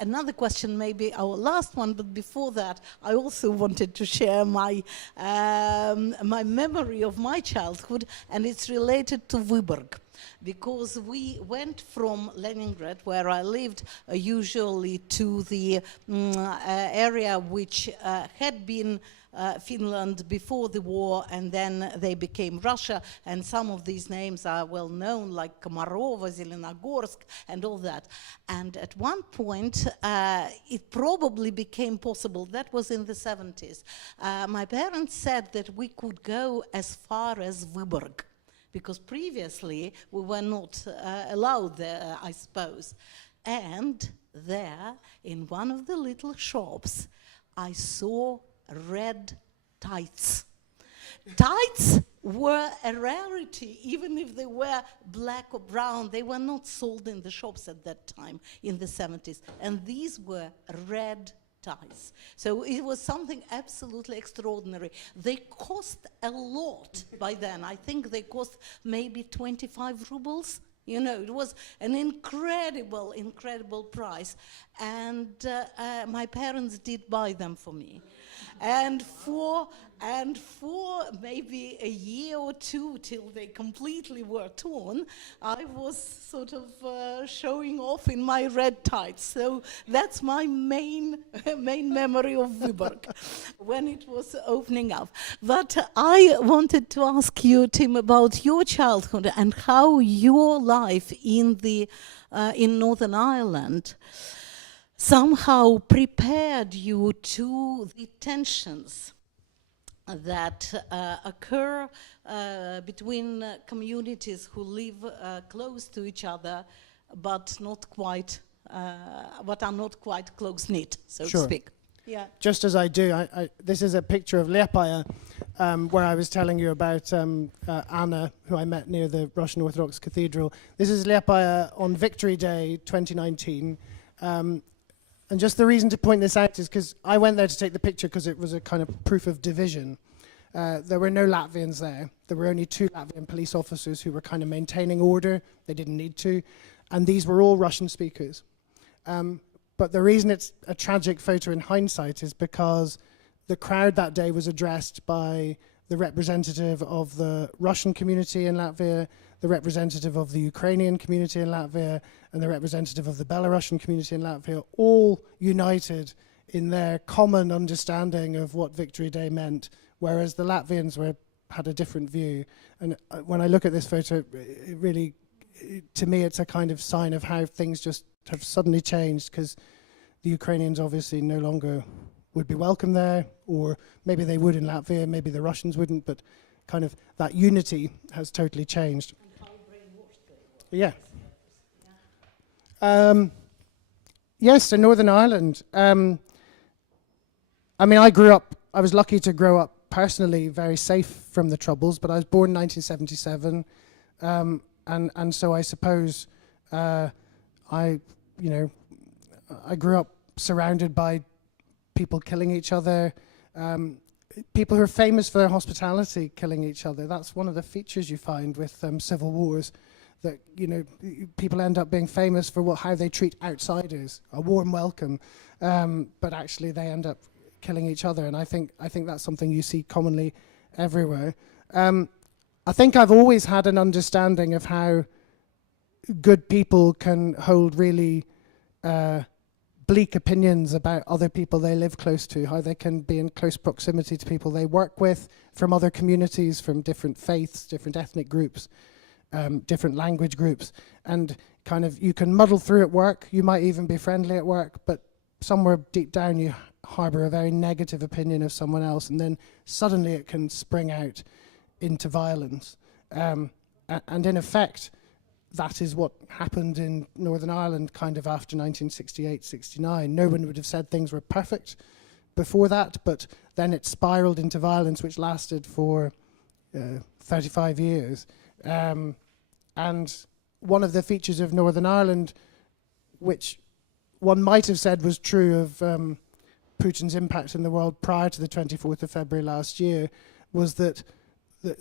another question, maybe our last one, but before that, I also wanted to share my my memory of my childhood, and it's related to Vyborg. Because we went from Leningrad, where I lived, usually to the area which had been Finland before the war, and then they became Russia, and some of these names are well known, like Komarova, Zelenogorsk, and all that. And at one point, it probably became possible, that was in the 70s. My parents said that we could go as far as Vyborg, because previously we were not allowed there, I suppose. And there, in one of the little shops, I saw red tights. Tights were a rarity, even if they were black or brown. They were not sold in the shops at that time, in the 70s. And these were red ties. So it was something absolutely extraordinary. They cost a lot by then. I think they cost maybe 25 rubles. You know, it was an incredible, incredible price. And my parents did buy them for me. And for maybe a year or two, till they completely were torn, I was sort of showing off in my red tights. So that's my main memory of Vyborg, when it was opening up. But I wanted to ask you, Tim, about your childhood and how your life in Northern Ireland somehow prepared you to the tensions that occur between communities who live close to each other, but not quite, but are not quite close-knit, so to speak. Yeah. Just as I do, this is a picture of Liepaja, where I was telling you about Anna, who I met near the Russian Orthodox Cathedral. This is Liepaja on Victory Day 2019. And just the reason to point this out is because I went there to take the picture because it was a kind of proof of division. There were no Latvians there. There were only 2 Latvian police officers who were kind of maintaining order. They didn't need to. And these were all Russian speakers. But the reason it's a tragic photo in hindsight is because the crowd that day was addressed by the representative of the Russian community in Latvia, the representative of the Ukrainian community in Latvia, and the representative of the Belarusian community in Latvia, all united in their common understanding of what Victory Day meant, whereas the Latvians had a different view. And when I look at this photo, it really, to me, it's a kind of sign of how things just have suddenly changed, because the Ukrainians obviously no longer would be welcome there, or maybe they would in Latvia, maybe the Russians wouldn't, but kind of that unity has totally changed. And how brainwashed they were. Yeah. Yes, in Northern Ireland. I mean, I was lucky to grow up personally very safe from the Troubles, but I was born in 1977, and so I suppose I grew up surrounded by people killing each other, people who are famous for their hospitality killing each other. That's one of the features you find with civil wars, that people end up being famous for how they treat outsiders, a warm welcome, but actually they end up killing each other. And I think that's something you see commonly everywhere. I think I've always had an understanding of how good people can hold really bleak opinions about other people they live close to, how they can be in close proximity to people they work with from other communities, from different faiths, different ethnic groups, different language groups, and kind of you can muddle through at work, you might even be friendly at work, but somewhere deep down you harbour a very negative opinion of someone else, and then suddenly it can spring out into violence. And in effect, that is what happened in Northern Ireland kind of after 1968-69. No one would have said things were perfect before that, but then it spiraled into violence, which lasted for 35 years. And one of the features of Northern Ireland, which one might have said was true of Putin's impact in the world prior to the 24th of February last year, was that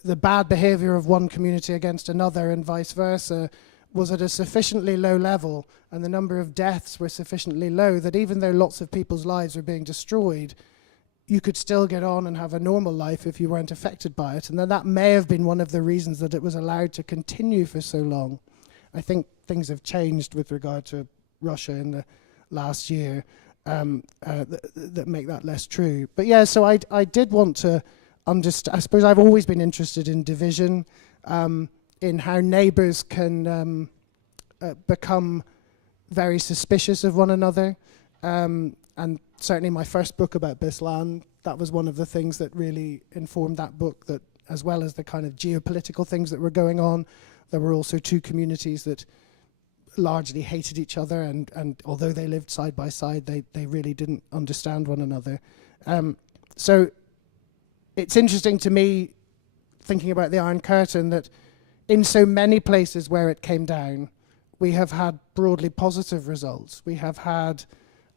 the bad behavior of one community against another and vice versa was at a sufficiently low level, and the number of deaths were sufficiently low that even though lots of people's lives were being destroyed, you could still get on and have a normal life if you weren't affected by it. And then that may have been one of the reasons that it was allowed to continue for so long. I think things have changed with regard to Russia in the last year that make that less true. But yeah, so I did want to understand. I suppose I've always been interested in division, in how neighbours can become very suspicious of one another. And certainly my first book about Beslan, that was one of the things that really informed that book, that as well as the kind of geopolitical things that were going on, there were also two communities that largely hated each other, and although they lived side by side, they really didn't understand one another. So it's interesting to me, thinking about the Iron Curtain, that in so many places where it came down, we have had broadly positive results. We have had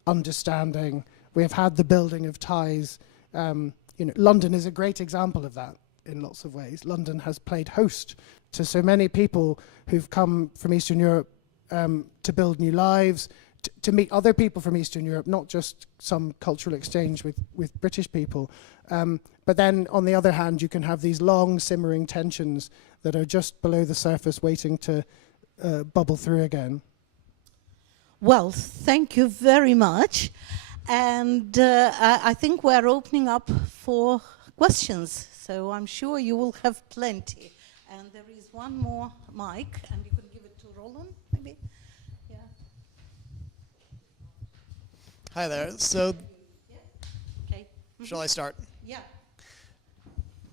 understanding. We have had the building of ties. London is a great example of that in lots of ways. London has played host to so many people who've come from Eastern Europe to build new lives, to meet other people from Eastern Europe, not just some cultural exchange with British people. But then, on the other hand, you can have these long simmering tensions that are just below the surface waiting to bubble through again. Well, thank you very much. And I think we're opening up for questions. So I'm sure you will have plenty. And there is one more mic, and you can give it to Roland, maybe? Yeah. Hi there. So, Yeah. Okay. shall I start? Yeah.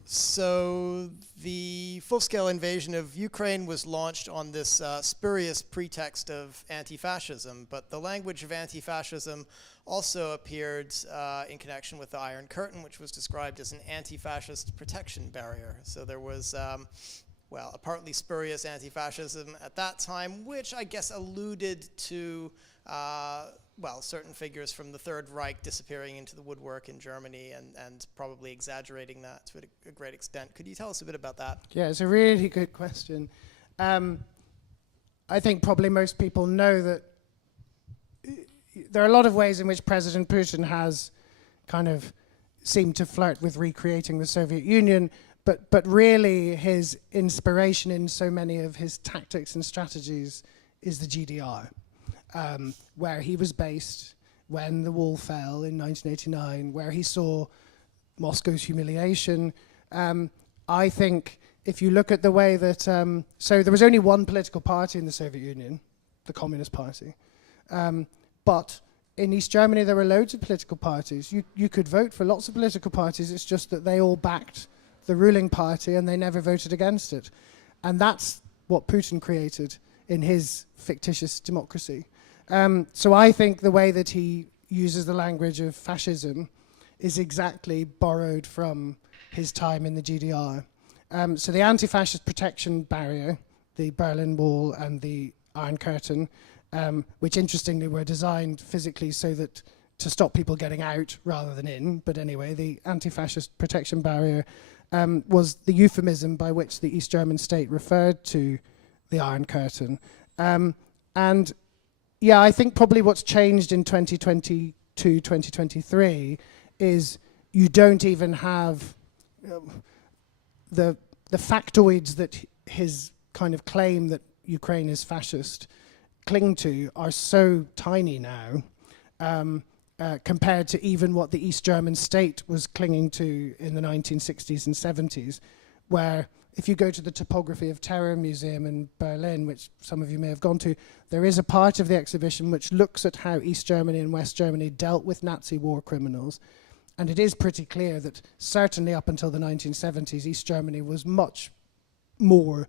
So, the full-scale invasion of Ukraine was launched on this spurious pretext of anti-fascism, but the language of anti-fascism also appeared in connection with the Iron Curtain, which was described as an anti-fascist protection barrier. So there was, a partly spurious anti-fascism at that time, which I guess alluded to certain figures from the Third Reich disappearing into the woodwork in Germany and probably exaggerating that to a great extent. Could you tell us a bit about that? Yeah, it's a really good question. I think probably most people know that there are a lot of ways in which President Putin has kind of seemed to flirt with recreating the Soviet Union, but really his inspiration in so many of his tactics and strategies is the GDR. Where he was based, when the wall fell in 1989, where he saw Moscow's humiliation. I think if you look at the way that, so there was only one political party in the Soviet Union, the Communist Party, but in East Germany there were loads of political parties. You could vote for lots of political parties, it's just that they all backed the ruling party and they never voted against it. And that's what Putin created in his fictitious democracy. So I think the way that he uses the language of fascism is exactly borrowed from his time in the GDR. So the anti-fascist protection barrier, the Berlin Wall and the Iron Curtain, which interestingly were designed physically so that to stop people getting out rather than in, but anyway, the anti-fascist protection barrier was the euphemism by which the East German state referred to the Iron Curtain. And yeah, I think probably what's changed in 2022, 2023 is you don't even have the factoids that his kind of claim that Ukraine is fascist cling to are so tiny now compared to even what the East German state was clinging to in the 1960s and 70s, where if you go to the Topography of Terror Museum in Berlin, which some of you may have gone to, there is a part of the exhibition which looks at how East Germany and West Germany dealt with Nazi war criminals. And it is pretty clear that certainly up until the 1970s, East Germany was much more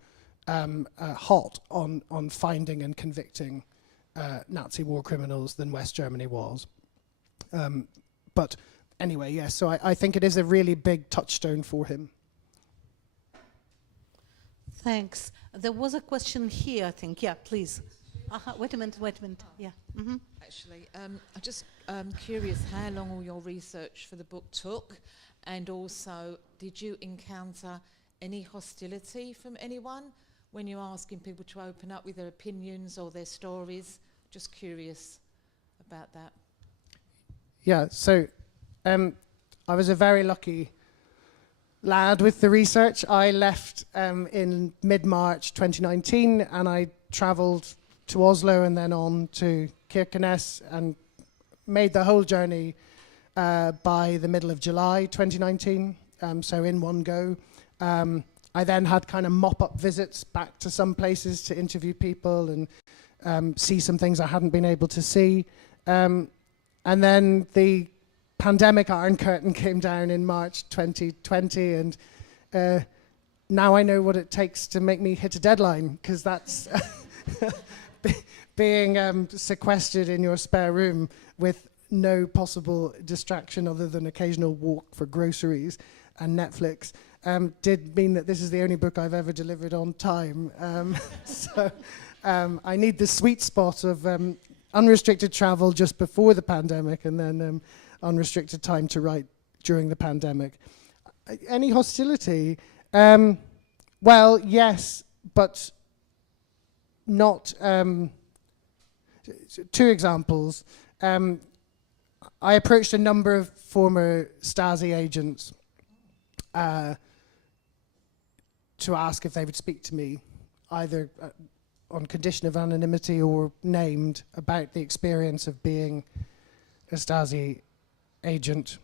hot on finding and convicting Nazi war criminals than West Germany was. But anyway, yes, so I think it is a really big touchstone for him. Thanks. There was a question here, I think. Yeah, please. Wait a minute. Yeah. Mm-hmm. Actually, I'm just curious how long all your research for the book took, and also, did you encounter any hostility from anyone when you're asking people to open up with their opinions or their stories? Just curious about that. Yeah, so I was a very lucky lad with the research. I left in mid-March 2019 and I travelled to Oslo and then on to Kirkenes and made the whole journey by the middle of July 2019, so in one go. I then had kind of mop-up visits back to some places to interview people and see some things I hadn't been able to see. And then the pandemic Iron Curtain came down in March 2020, and now I know what it takes to make me hit a deadline, because that's being sequestered in your spare room with no possible distraction other than occasional walk for groceries and Netflix did mean that this is the only book I've ever delivered on time. So I need the sweet spot of unrestricted travel just before the pandemic and then unrestricted time to write during the pandemic. Any hostility? Well, yes, but not. Two examples. I approached a number of former Stasi agents to ask if they would speak to me, either on condition of anonymity or named, about the experience of being a Stasi agent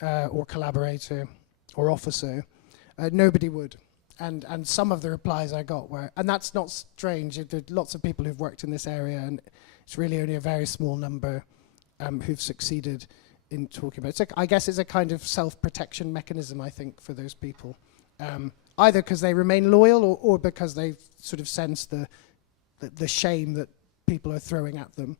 or collaborator or officer. Nobody would. And some of the replies I got were, and that's not strange, there are lots of people who've worked in this area, and it's really only a very small number who've succeeded in talking about it. I guess it's a kind of self-protection mechanism, I think, for those people. Either because they remain loyal or because they sort of sense the shame that people are throwing at them.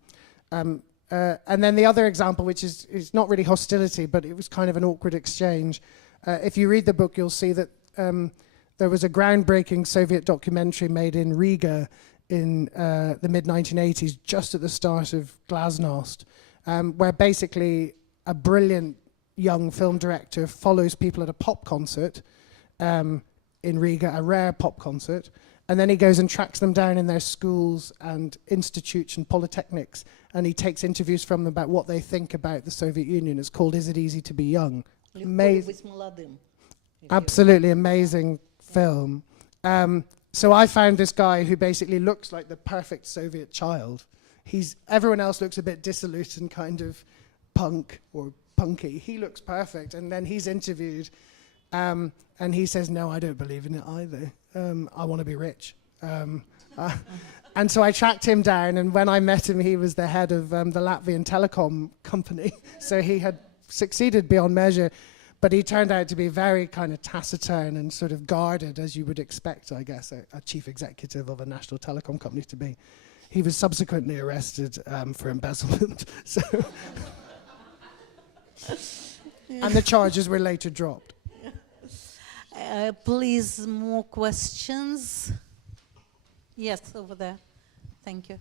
And then the other example, which is not really hostility, but it was kind of an awkward exchange. If you read the book, you'll see that there was a groundbreaking Soviet documentary made in Riga in the mid-1980s, just at the start of Glasnost, where basically a brilliant young film director follows people at a pop concert in Riga, a rare pop concert, and then he goes and tracks them down in their schools and institutes and polytechnics, and he takes interviews from them about what they think about the Soviet Union. It's called Is It Easy to Be Young? Absolutely amazing film. So I found this guy who basically looks like the perfect Soviet child. everyone else looks a bit dissolute and kind of punk or punky. He looks perfect, and then he's interviewed, and he says, "No, I don't believe in it either. I want to be rich." And so I tracked him down, and when I met him, he was the head of the Latvian telecom company. So he had succeeded beyond measure, but he turned out to be very kind of taciturn and sort of guarded, as you would expect, I guess, a chief executive of a national telecom company to be. He was subsequently arrested for embezzlement. So and the charges were later dropped. Please, more questions? Yes, over there. Thank you.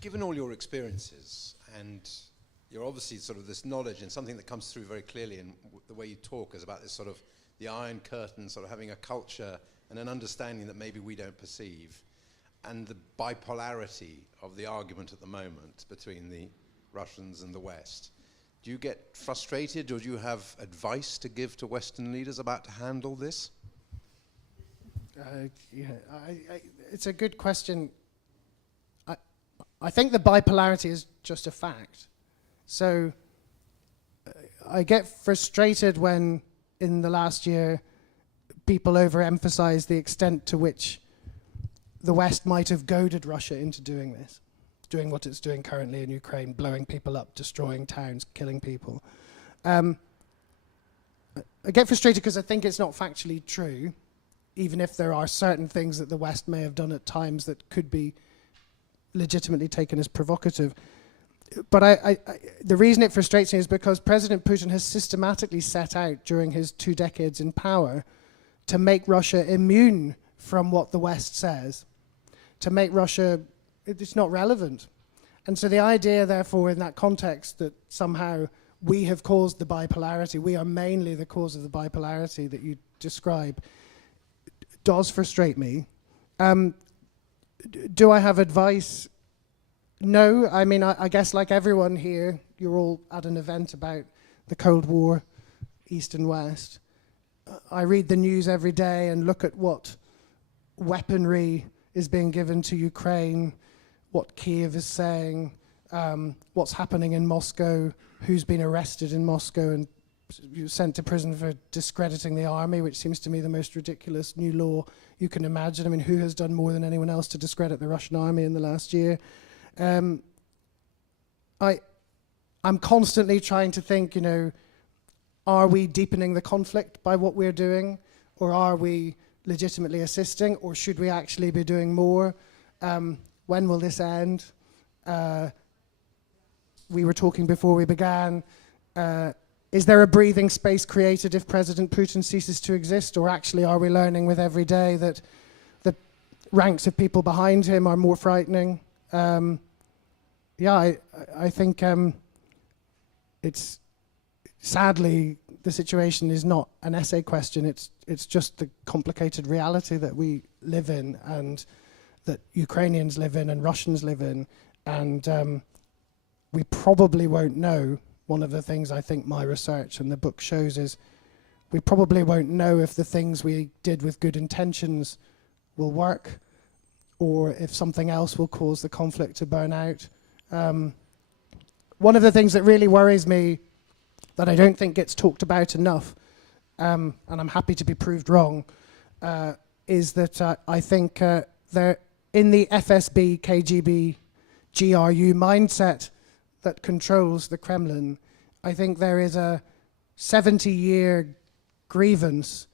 Given all your experiences, and you're obviously sort of this knowledge, and something that comes through very clearly in the way you talk is about this sort of the Iron Curtain, sort of having a culture and an understanding that maybe we don't perceive, and the bipolarity of the argument at the moment between the Russians and the West. Do you get frustrated, or do you have advice to give to Western leaders about to handle this? It's a good question. I think the bipolarity is just a fact. So I get frustrated when, in the last year, people overemphasize the extent to which the West might have goaded Russia into doing this, doing what it's doing currently in Ukraine, blowing people up, destroying towns, killing people. I get frustrated because I think it's not factually true, even if there are certain things that the West may have done at times that could be legitimately taken as provocative. But the reason it frustrates me is because President Putin has systematically set out during his 2 decades in power to make Russia immune from what the West says, to make Russia, it's not relevant. And so the idea, therefore, in that context, that somehow we have caused the bipolarity, we are mainly the cause of the bipolarity that you describe, does frustrate me. Do I have advice? No. I mean, I guess like everyone here, you're all at an event about the Cold War, East and West. I read the news every day and look at what weaponry is being given to Ukraine, what Kiev is saying, what's happening in Moscow, who's been arrested in Moscow and sent to prison for discrediting the army, which seems to me the most ridiculous new law you can imagine. I mean, who has done more than anyone else to discredit the Russian army in the last year? I'm constantly trying to think, are we deepening the conflict by what we're doing? Or are we legitimately assisting? Or should we actually be doing more? When will this end? We were talking before we began. Is there a breathing space created if President Putin ceases to exist? Or actually are we learning with every day that the ranks of people behind him are more frightening? I think it's sadly the situation is not an essay question. It's just the complicated reality that we live in and that Ukrainians live in and Russians live in, and we probably won't know. One of the things I think my research and the book shows is we probably won't know if the things we did with good intentions will work or if something else will cause the conflict to burn out. One of the things that really worries me that I don't think gets talked about enough, and I'm happy to be proved wrong, is that I think there, in the FSB, KGB, GRU mindset that controls the Kremlin, I think there is a 70-year grievance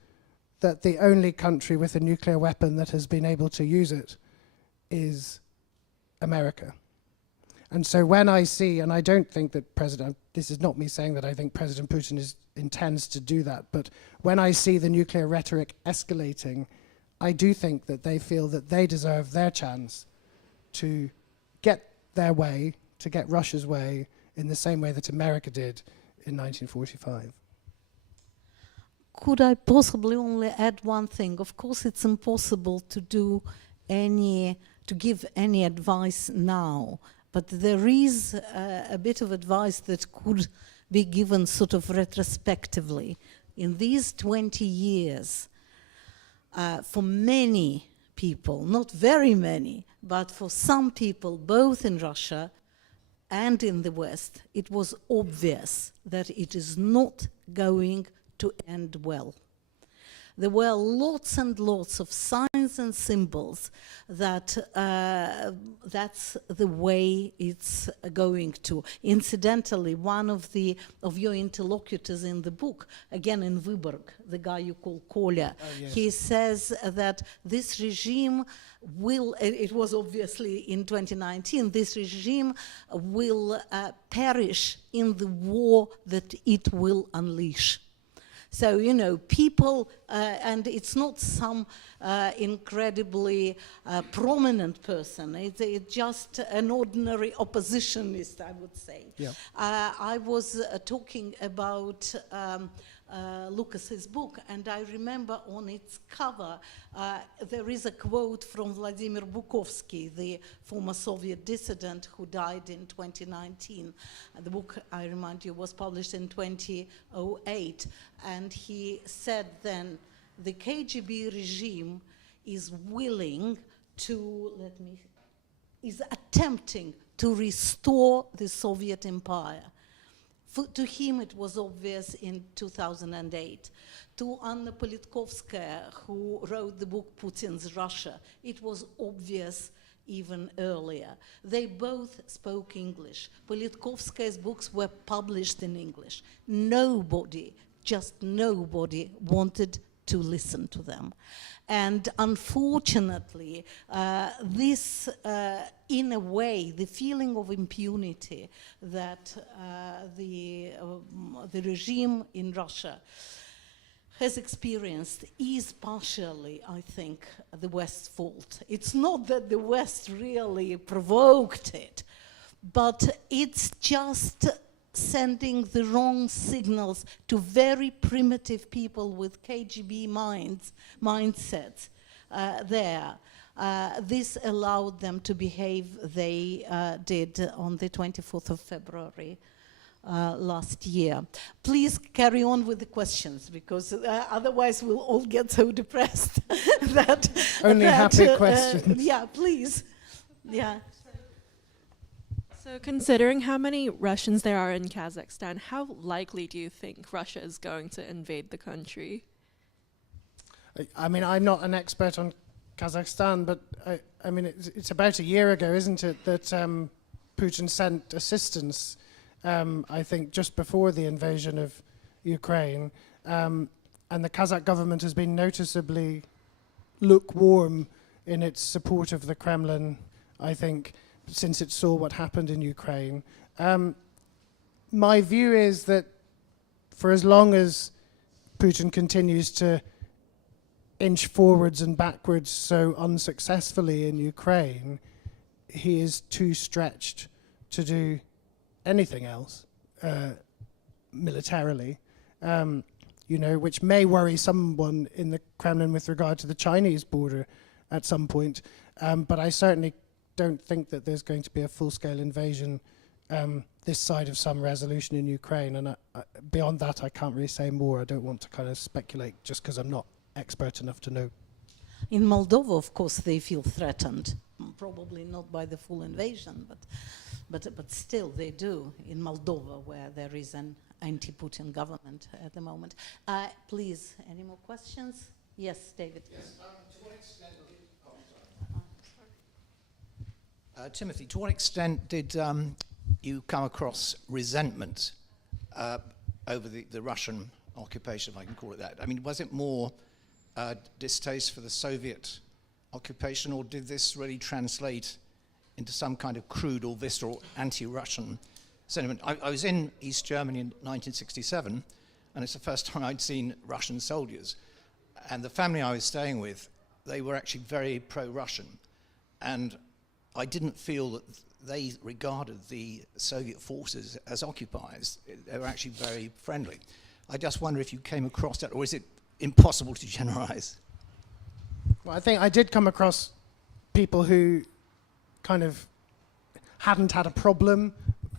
that the only country with a nuclear weapon that has been able to use it is America. And so when I see, and I don't think that this is not me saying that I think President Putin intends to do that, but when I see the nuclear rhetoric escalating, I do think that they feel that they deserve their chance to get their way, to get Russia's way, in the same way that America did in 1945. Could I possibly only add one thing? Of course, it's impossible to give any advice now, but there is a bit of advice that could be given sort of retrospectively. In these 20 years, for many people, not very many, but for some people, both in Russia and in the West, it was obvious that it is not going to end well. There were lots and lots of signs and symbols that that's the way it's going to. Incidentally, one of your interlocutors in the book, again in Vyborg, the guy you call Kolya, yes. he says that this regime will, it was obviously in 2019, this regime will perish in the war that it will unleash. So, you know, people, and it's not some incredibly prominent person, it's just an ordinary oppositionist, I would say. Yeah. I was talking about Lucas's book, and I remember on its cover there is a quote from Vladimir Bukovsky, the former Soviet dissident who died in 2019. The book, I remind you, was published in 2008, and he said then, the KGB regime is willing to, is attempting to restore the Soviet empire. To him, it was obvious in 2008. To Anna Politkovskaya, who wrote the book Putin's Russia, it was obvious even earlier. They both spoke English. Politkovskaya's books were published in English. Nobody, just nobody, wanted to listen to them. And unfortunately, this, in a way, the feeling of impunity that the regime in Russia has experienced is partially, I think, the West's fault. It's not that the West really provoked it, but it's just sending the wrong signals to very primitive people with KGB mindsets there. This allowed them to behave they did on the 24th of February last year. Please carry on with the questions, because otherwise we'll all get so depressed that... Only happy questions. Yeah, please. Yeah. So considering how many Russians there are in Kazakhstan, how likely do you think Russia is going to invade the country? I mean, I'm not an expert on Kazakhstan, but I mean, it's about a year ago, isn't it, that Putin sent assistance, I think, just before the invasion of Ukraine. And the Kazakh government has been noticeably lukewarm in its support of the Kremlin, I think, since it saw what happened in Ukraine. My view is that for as long as Putin continues to inch forwards and backwards so unsuccessfully in Ukraine, he is too stretched to do anything else militarily, you know, which may worry someone in the Kremlin with regard to the Chinese border at some point, but I certainly don't think that there's going to be a full-scale invasion this side of some resolution in Ukraine, and beyond that I can't really say more. I don't want to kind of speculate just because I'm not expert enough to know. In Moldova, of course, they feel threatened, probably not by the full invasion, but still they do in Moldova, where there is an anti-Putin government at the moment. Please, any more questions? Yes, David. Yes, to what extent... Timothy, to what extent did you come across resentment over the Russian occupation, if I can call it that? I mean, was it more distaste for the Soviet occupation, or did this really translate into some kind of crude or visceral anti-Russian sentiment? I was in East Germany in 1967, and it's the first time I'd seen Russian soldiers. And the family I was staying with, they were actually very pro-Russian. And I didn't feel that they regarded the Soviet forces as occupiers. They were actually very friendly. I just wonder if you came across that, or is it impossible to generalize? Well, I think I did come across people who kind of hadn't had a problem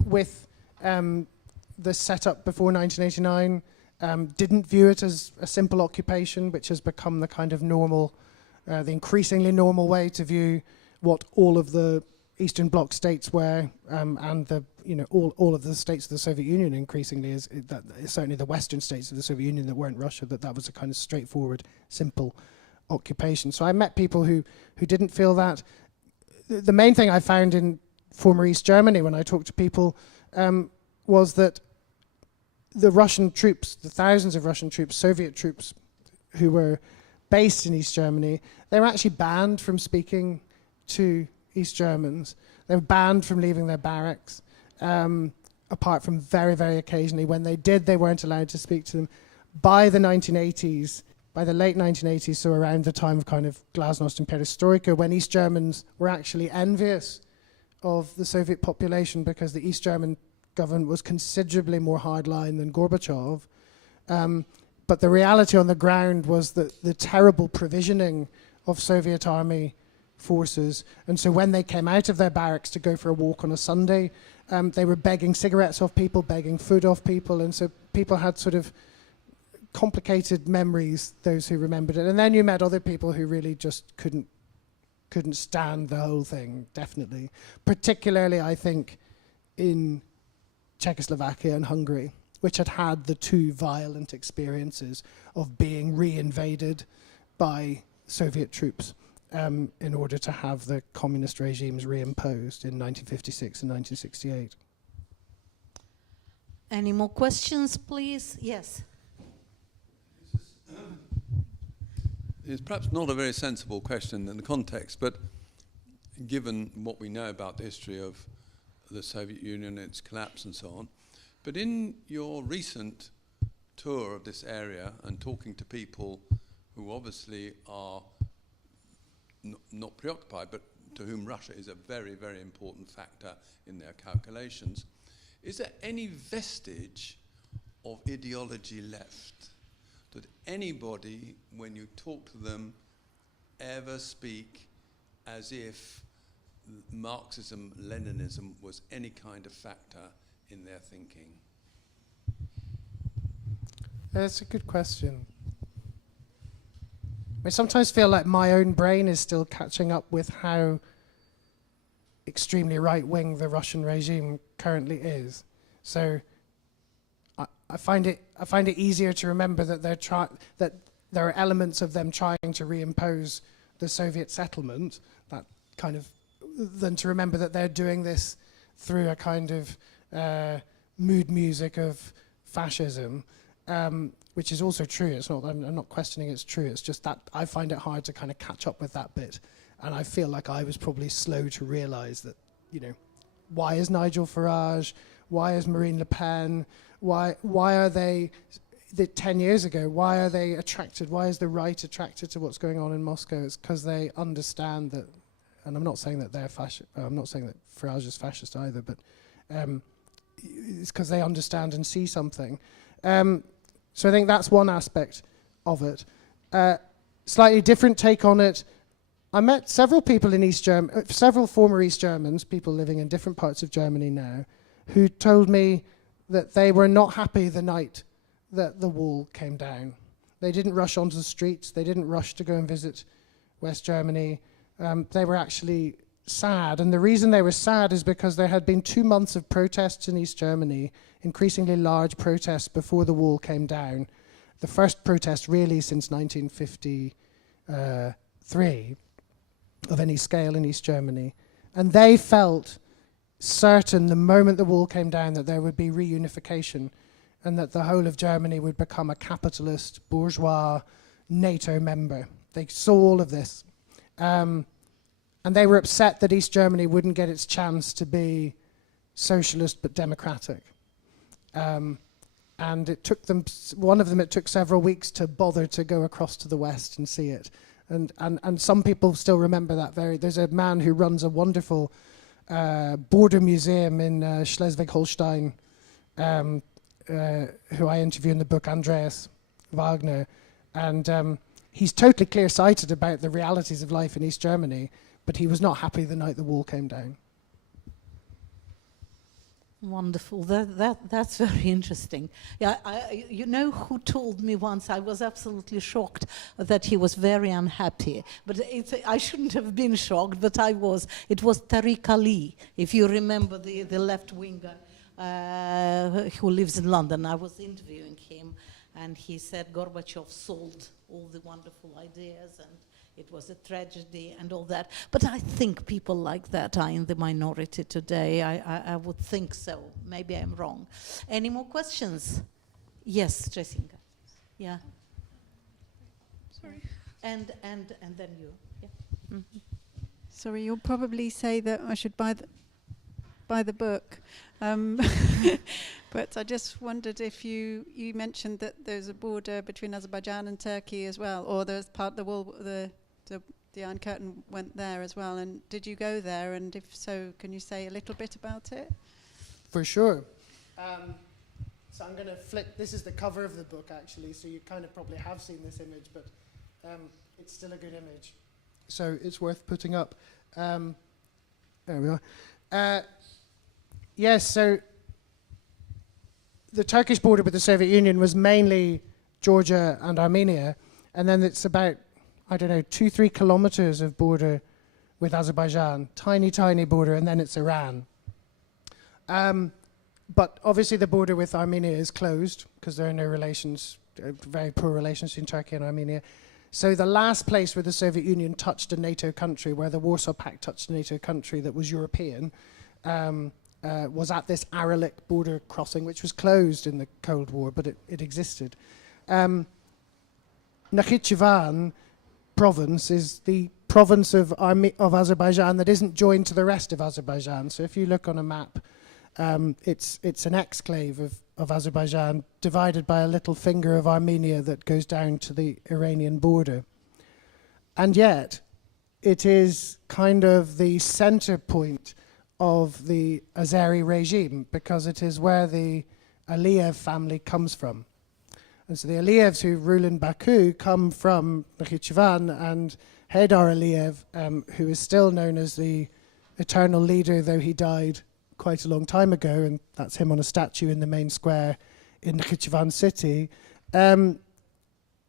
with the setup before 1989, didn't view it as a simple occupation, which has become the kind of normal the increasingly normal way to view what all of the Eastern Bloc states were, and the all of the states of the Soviet Union increasingly is that certainly the Western states of the Soviet Union that weren't Russia, that was a kind of straightforward, simple occupation. So I met people who didn't feel that. The main thing I found in former East Germany when I talked to people was that the Russian troops, the thousands of Russian troops, Soviet troops who were based in East Germany, they were actually banned from speaking to East Germans. They were banned from leaving their barracks, apart from very, very occasionally. When they did, they weren't allowed to speak to them. By the 1980s, by the late 1980s, so around the time of kind of glasnost and perestroika, when East Germans were actually envious of the Soviet population because the East German government was considerably more hardline than Gorbachev. But the reality on the ground was that the terrible provisioning of Soviet army forces, and so when they came out of their barracks to go for a walk on a Sunday, they were begging cigarettes off people, begging food off people, and so people had sort of complicated memories, those who remembered it. And then you met other people who really just couldn't stand the whole thing, definitely. Particularly, I think, in Czechoslovakia and Hungary, which had had the two violent experiences of being re-invaded by Soviet troops in order to have the communist regimes reimposed in 1956 and 1968. Any more questions, please? Yes. It's perhaps not a very sensible question in the context, but given what we know about the history of the Soviet Union, its collapse and so on, but in your recent tour of this area and talking to people who obviously are not preoccupied, but to whom Russia is a very, very important factor in their calculations, is there any vestige of ideology left? Did anybody, when you talk to them, ever speak as if Marxism, Leninism was any kind of factor in their thinking? That's a good question. I sometimes feel like my own brain is still catching up with how extremely right-wing the Russian regime currently is. So I find it easier to remember that that there are elements of them trying to reimpose the Soviet settlement, that kind of, than to remember that they're doing this through a kind of mood music of fascism, which is also true. It's not. I'm not questioning it's true. It's just that I find it hard to kind of catch up with that bit, and I feel like I was probably slow to realise that, why is Nigel Farage, why is Marine Le Pen, why are they, 10 years ago, why are they attracted, why is the right attracted to what's going on in Moscow? It's because they understand that, and I'm not saying that they're fascist, I'm not saying that Farage is fascist either, but it's because they understand and see something. So I think that's one aspect of it. Slightly different take on it. I met several people in several former East Germans, people living in different parts of Germany now, who told me that they were not happy the night that the wall came down. They didn't rush onto the streets. They didn't rush to go and visit West Germany. They were actually sad. And the reason they were sad is because there had been 2 months of protests in East Germany, increasingly large protests before the wall came down. The first protest really since 1953 of any scale in East Germany. And they felt certain the moment the wall came down that there would be reunification and that the whole of Germany would become a capitalist, bourgeois NATO member. They saw all of this. And they were upset that East Germany wouldn't get its chance to be socialist but democratic. And it took them, one of them, it took several weeks to bother to go across to the West and see it. And some people still remember that there's a man who runs a wonderful border museum in Schleswig-Holstein, who I interview in the book, Andreas Wagner. And he's totally clear-sighted about the realities of life in East Germany, but he was not happy the night the wall came down. Wonderful. That's very interesting. Yeah, you know who told me once? I was absolutely shocked that he was very unhappy. But I shouldn't have been shocked, but I was. It was Tariq Ali, if you remember the left winger who lives in London. I was interviewing him, and he said Gorbachev sold all the wonderful ideas, and it was a tragedy and all that. But I think people like that are in the minority today. I would think so. Maybe I'm wrong. Any more questions? Yes, Jacinka. Yeah. Sorry. And then you. Yeah. Mm-hmm. Sorry, you'll probably say that I should buy the book. But I just wondered if you mentioned that there's a border between Azerbaijan and Turkey as well, or there's part of the wall, the Iron Curtain went there as well. And did you go there? And if so, can you say a little bit about it? For sure. So I'm going to flick. This is the cover of the book, actually, so you kind of probably have seen this image, but it's still a good image. So it's worth putting up. There we are. Yes, so the Turkish border with the Soviet Union was mainly Georgia and Armenia, and then it's about, 2-3 kilometers of border with Azerbaijan, tiny border, and then it's Iran. But obviously the border with Armenia is closed because there are no relations, very poor relations between Turkey and Armenia. So the last place where the Soviet Union touched a NATO country, where the Warsaw Pact touched a NATO country that was European, was at this Aralik border crossing, which was closed in the Cold War, but it existed. Nakhchivan province is the province of Azerbaijan that isn't joined to the rest of Azerbaijan. So if you look on a map, it's an exclave of Azerbaijan divided by a little finger of Armenia that goes down to the Iranian border. And yet, it is kind of the center point of the Azeri regime because it is where the Aliyev family comes from. And so the Aliyevs who rule in Baku come from Nakhchivan, and Haydar Aliyev, who is still known as the eternal leader, though he died quite a long time ago, and that's him on a statue in the main square in Nakhchivan city.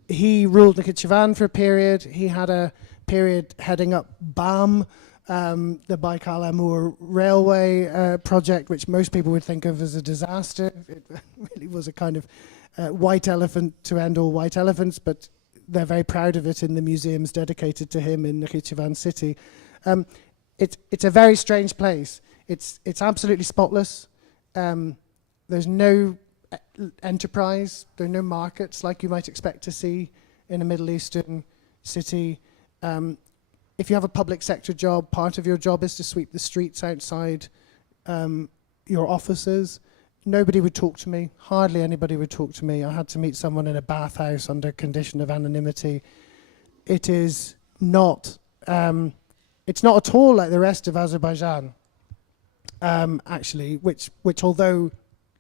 He ruled Nakhchivan for a period. He had a period heading up BAM, the Baikal-Amur railway project, which most people would think of as a disaster. It really was a kind of white elephant to end all white elephants, but they're very proud of it in the museums dedicated to him in Nakhchivan city. It's a very strange place. It's absolutely spotless. There's no enterprise. There are no markets like you might expect to see in a Middle Eastern city. If you have a public sector job, part of your job is to sweep the streets outside your offices. Nobody would talk to me. Hardly anybody would talk to me. I had to meet someone in a bathhouse under condition of anonymity. It is not. It's not at all like the rest of Azerbaijan. Actually, which although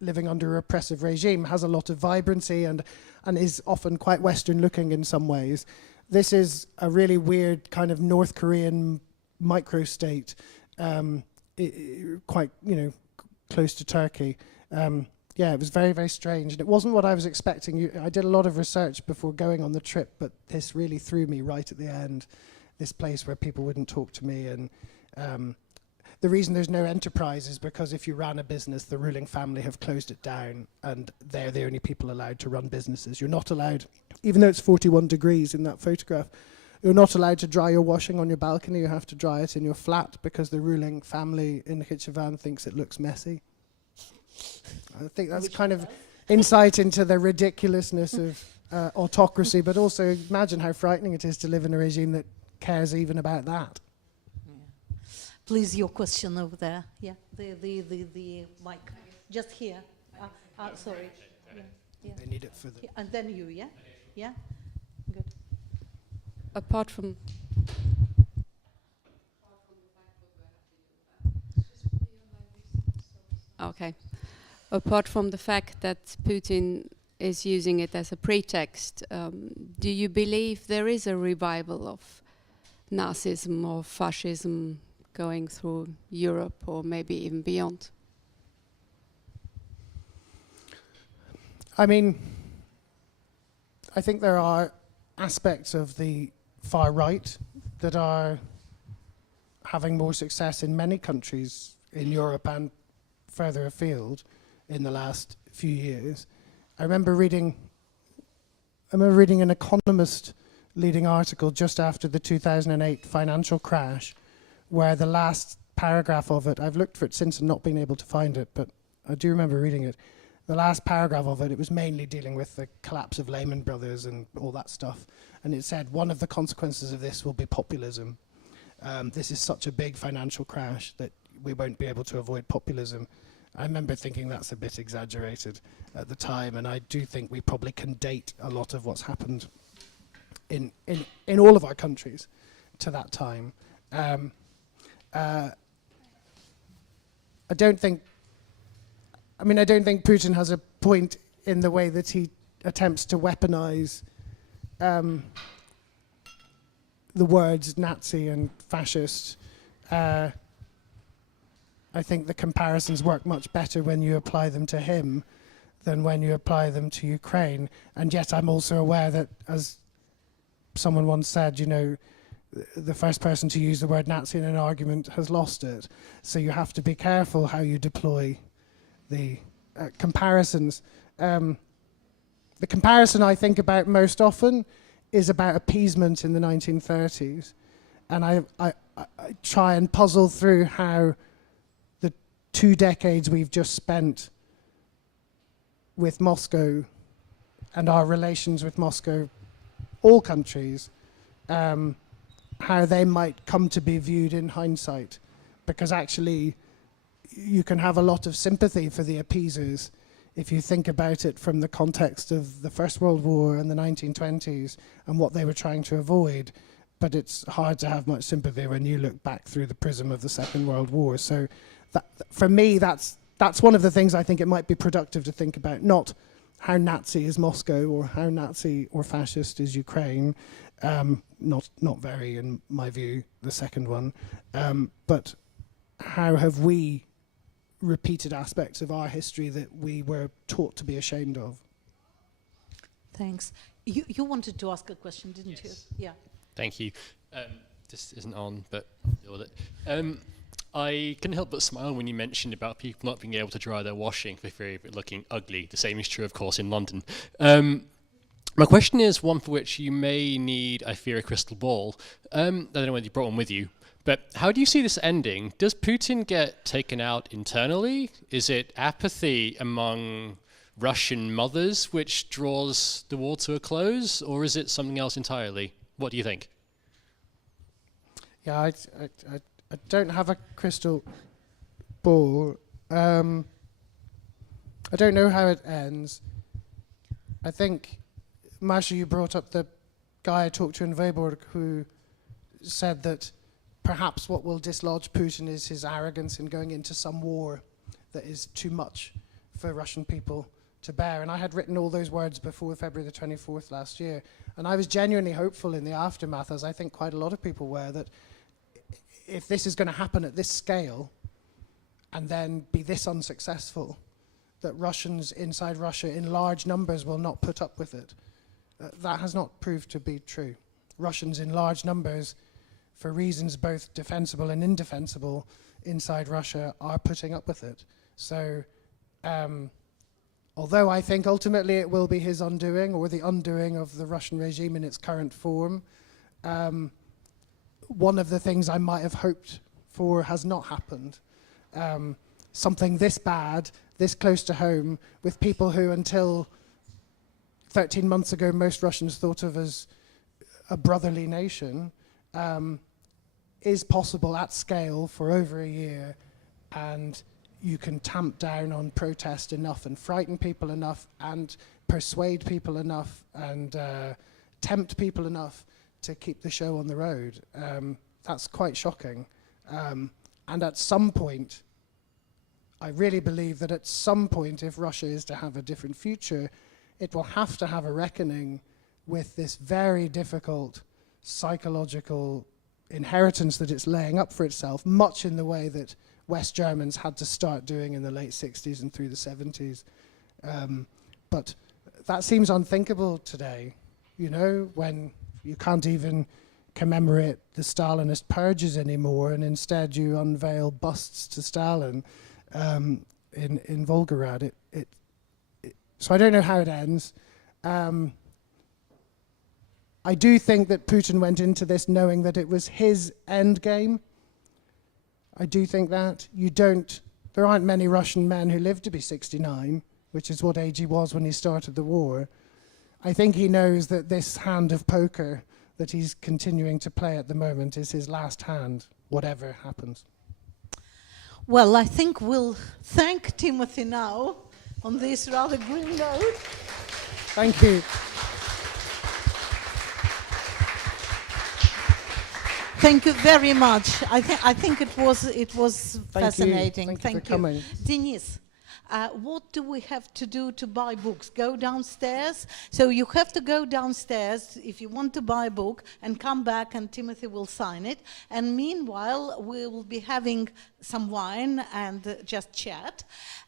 living under a repressive regime has a lot of vibrancy and is often quite Western looking in some ways. This is a really weird kind of North Korean microstate, quite close to Turkey. It was very, very strange, and it wasn't what I was expecting. I did a lot of research before going on the trip, but this really threw me right at the end. This place where people wouldn't talk to me, and the reason there's no enterprise is because if you ran a business, the ruling family have closed it down, and they're the only people allowed to run businesses. You're not allowed, even though it's 41 degrees in that photograph, you're not allowed to dry your washing on your balcony. You have to dry it in your flat because the ruling family in Nakhchivan thinks it looks messy. I think that's kind of insight into the ridiculousness of autocracy, but also imagine how frightening it is to live in a regime that cares even about that. Please, your question over there. Yeah, the mic. Just here. Sorry. Yeah. They need it for the... And then you, yeah? Yeah? Good. Apart from... Okay. Apart from the fact that Putin is using it as a pretext, do you believe there is a revival of Nazism or fascism going through Europe or maybe even beyond? I mean, I think there are aspects of the far right that are having more success in many countries in Europe and further afield in the last few years. I remember reading an Economist leading article just after the 2008 financial crash, where the last paragraph of it, I've looked for it since and not been able to find it, but I do remember reading it. The last paragraph of it, it was mainly dealing with the collapse of Lehman Brothers and all that stuff. And it said, one of the consequences of this will be populism. This is such a big financial crash that we won't be able to avoid populism. I remember thinking that's a bit exaggerated at the time, and I do think we probably can date a lot of what's happened in all of our countries to that time. I don't think Putin has a point in the way that he attempts to weaponize the words Nazi and fascist. I think the comparisons work much better when you apply them to him than when you apply them to Ukraine. And yet I'm also aware that, as someone once said, you know, the first person to use the word Nazi in an argument has lost it. So you have to be careful how you deploy the comparisons. The comparison I think about most often is about appeasement in the 1930s. And I try and puzzle through how the 2 decades we've just spent with Moscow and our relations with Moscow, all countries, how they might come to be viewed in hindsight. Because actually, you can have a lot of sympathy for the appeasers if you think about it from the context of the First World War and the 1920s and what they were trying to avoid. But it's hard to have much sympathy when you look back through the prism of the Second World War. So that, for me, that's one of the things I think it might be productive to think about, not how Nazi is Moscow or how Nazi or fascist is Ukraine, not very, in my view, the second one, but how have we repeated aspects of our history that we were taught to be ashamed of. Thanks. You wanted to ask a question, didn't you? Yeah. Thank you. This isn't on, but I'll deal with it. I couldn't help but smile when you mentioned about people not being able to dry their washing for fear of it looking ugly. The same is true, of course, in London. My question is one for which you may need, I fear, a crystal ball. I don't know whether you brought one with you, but how do you see this ending? Does Putin get taken out internally? Is it apathy among Russian mothers which draws the war to a close, or is it something else entirely? What do you think? Yeah, I don't have a crystal ball. I don't know how it ends. I think, Masha, you brought up the guy I talked to in Weilburg who said that perhaps what will dislodge Putin is his arrogance in going into some war that is too much for Russian people to bear. And I had written all those words before February the 24th last year. And I was genuinely hopeful in the aftermath, as I think quite a lot of people were, that if this is going to happen at this scale and then be this unsuccessful, that Russians inside Russia in large numbers will not put up with it. That has not proved to be true. Russians in large numbers, for reasons both defensible and indefensible inside Russia, are putting up with it. So, although I think ultimately it will be his undoing, or the undoing of the Russian regime in its current form, one of the things I might have hoped for has not happened. Something this bad, this close to home, with people who until 13 months ago most Russians thought of as a brotherly nation, is possible at scale for over a year, and you can tamp down on protest enough and frighten people enough and persuade people enough and tempt people enough to keep the show on the road. That's quite shocking. And at some point, I really believe that at some point, if Russia is to have a different future, it will have to have a reckoning with this very difficult psychological inheritance that it's laying up for itself, much in the way that West Germans had to start doing in the late 60s and through the 70s. But that seems unthinkable today, you know, when you can't even commemorate the Stalinist purges anymore, and instead you unveil busts to Stalin in Volgograd. So I don't know how it ends. I do think that Putin went into this knowing that it was his end game. I do think that. There aren't many Russian men who live to be 69, which is what age he was when he started the war. I think he knows that this hand of poker that he's continuing to play at the moment is his last hand, whatever happens. Well, I think we'll thank Timothy now on this rather grim note. Thank you. Thank you very much. I think it was fascinating. Thank you for coming. Denise, what do we have to do to buy books? Go downstairs. So you have to go downstairs if you want to buy a book and come back, and Timothy will sign it. And meanwhile, we will be having some wine and just chat.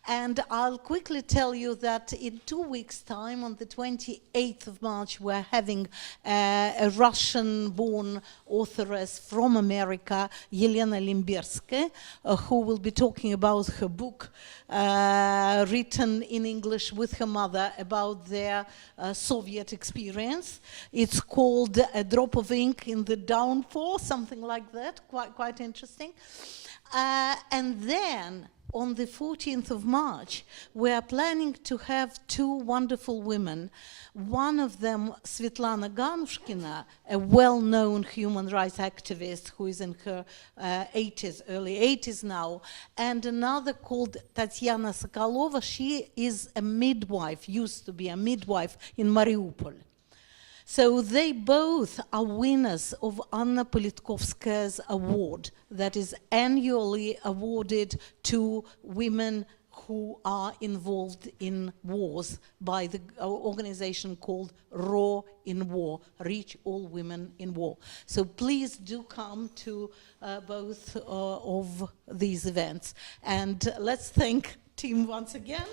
And I'll quickly tell you that in 2 weeks' time, on the 28th of March, we're having a Russian-born authoress from America, Yelena Limberskaya, who will be talking about her book written in English with her mother about their Soviet experience. It's called A Drop of Ink in the Downpour, something like that, quite interesting. And then on the 14th of March, we are planning to have 2 wonderful women. One of them, Svetlana Ganushkina, a well-known human rights activist who is in her early 80s now, and another called Tatiana Sokolova. She is a midwife, used to be a midwife in Mariupol. So they both are winners of Anna Politkovskaya's award that is annually awarded to women who are involved in wars by the organization called RAW in War, Reach All Women in War. So please do come to both of these events. And let's thank Tim once again.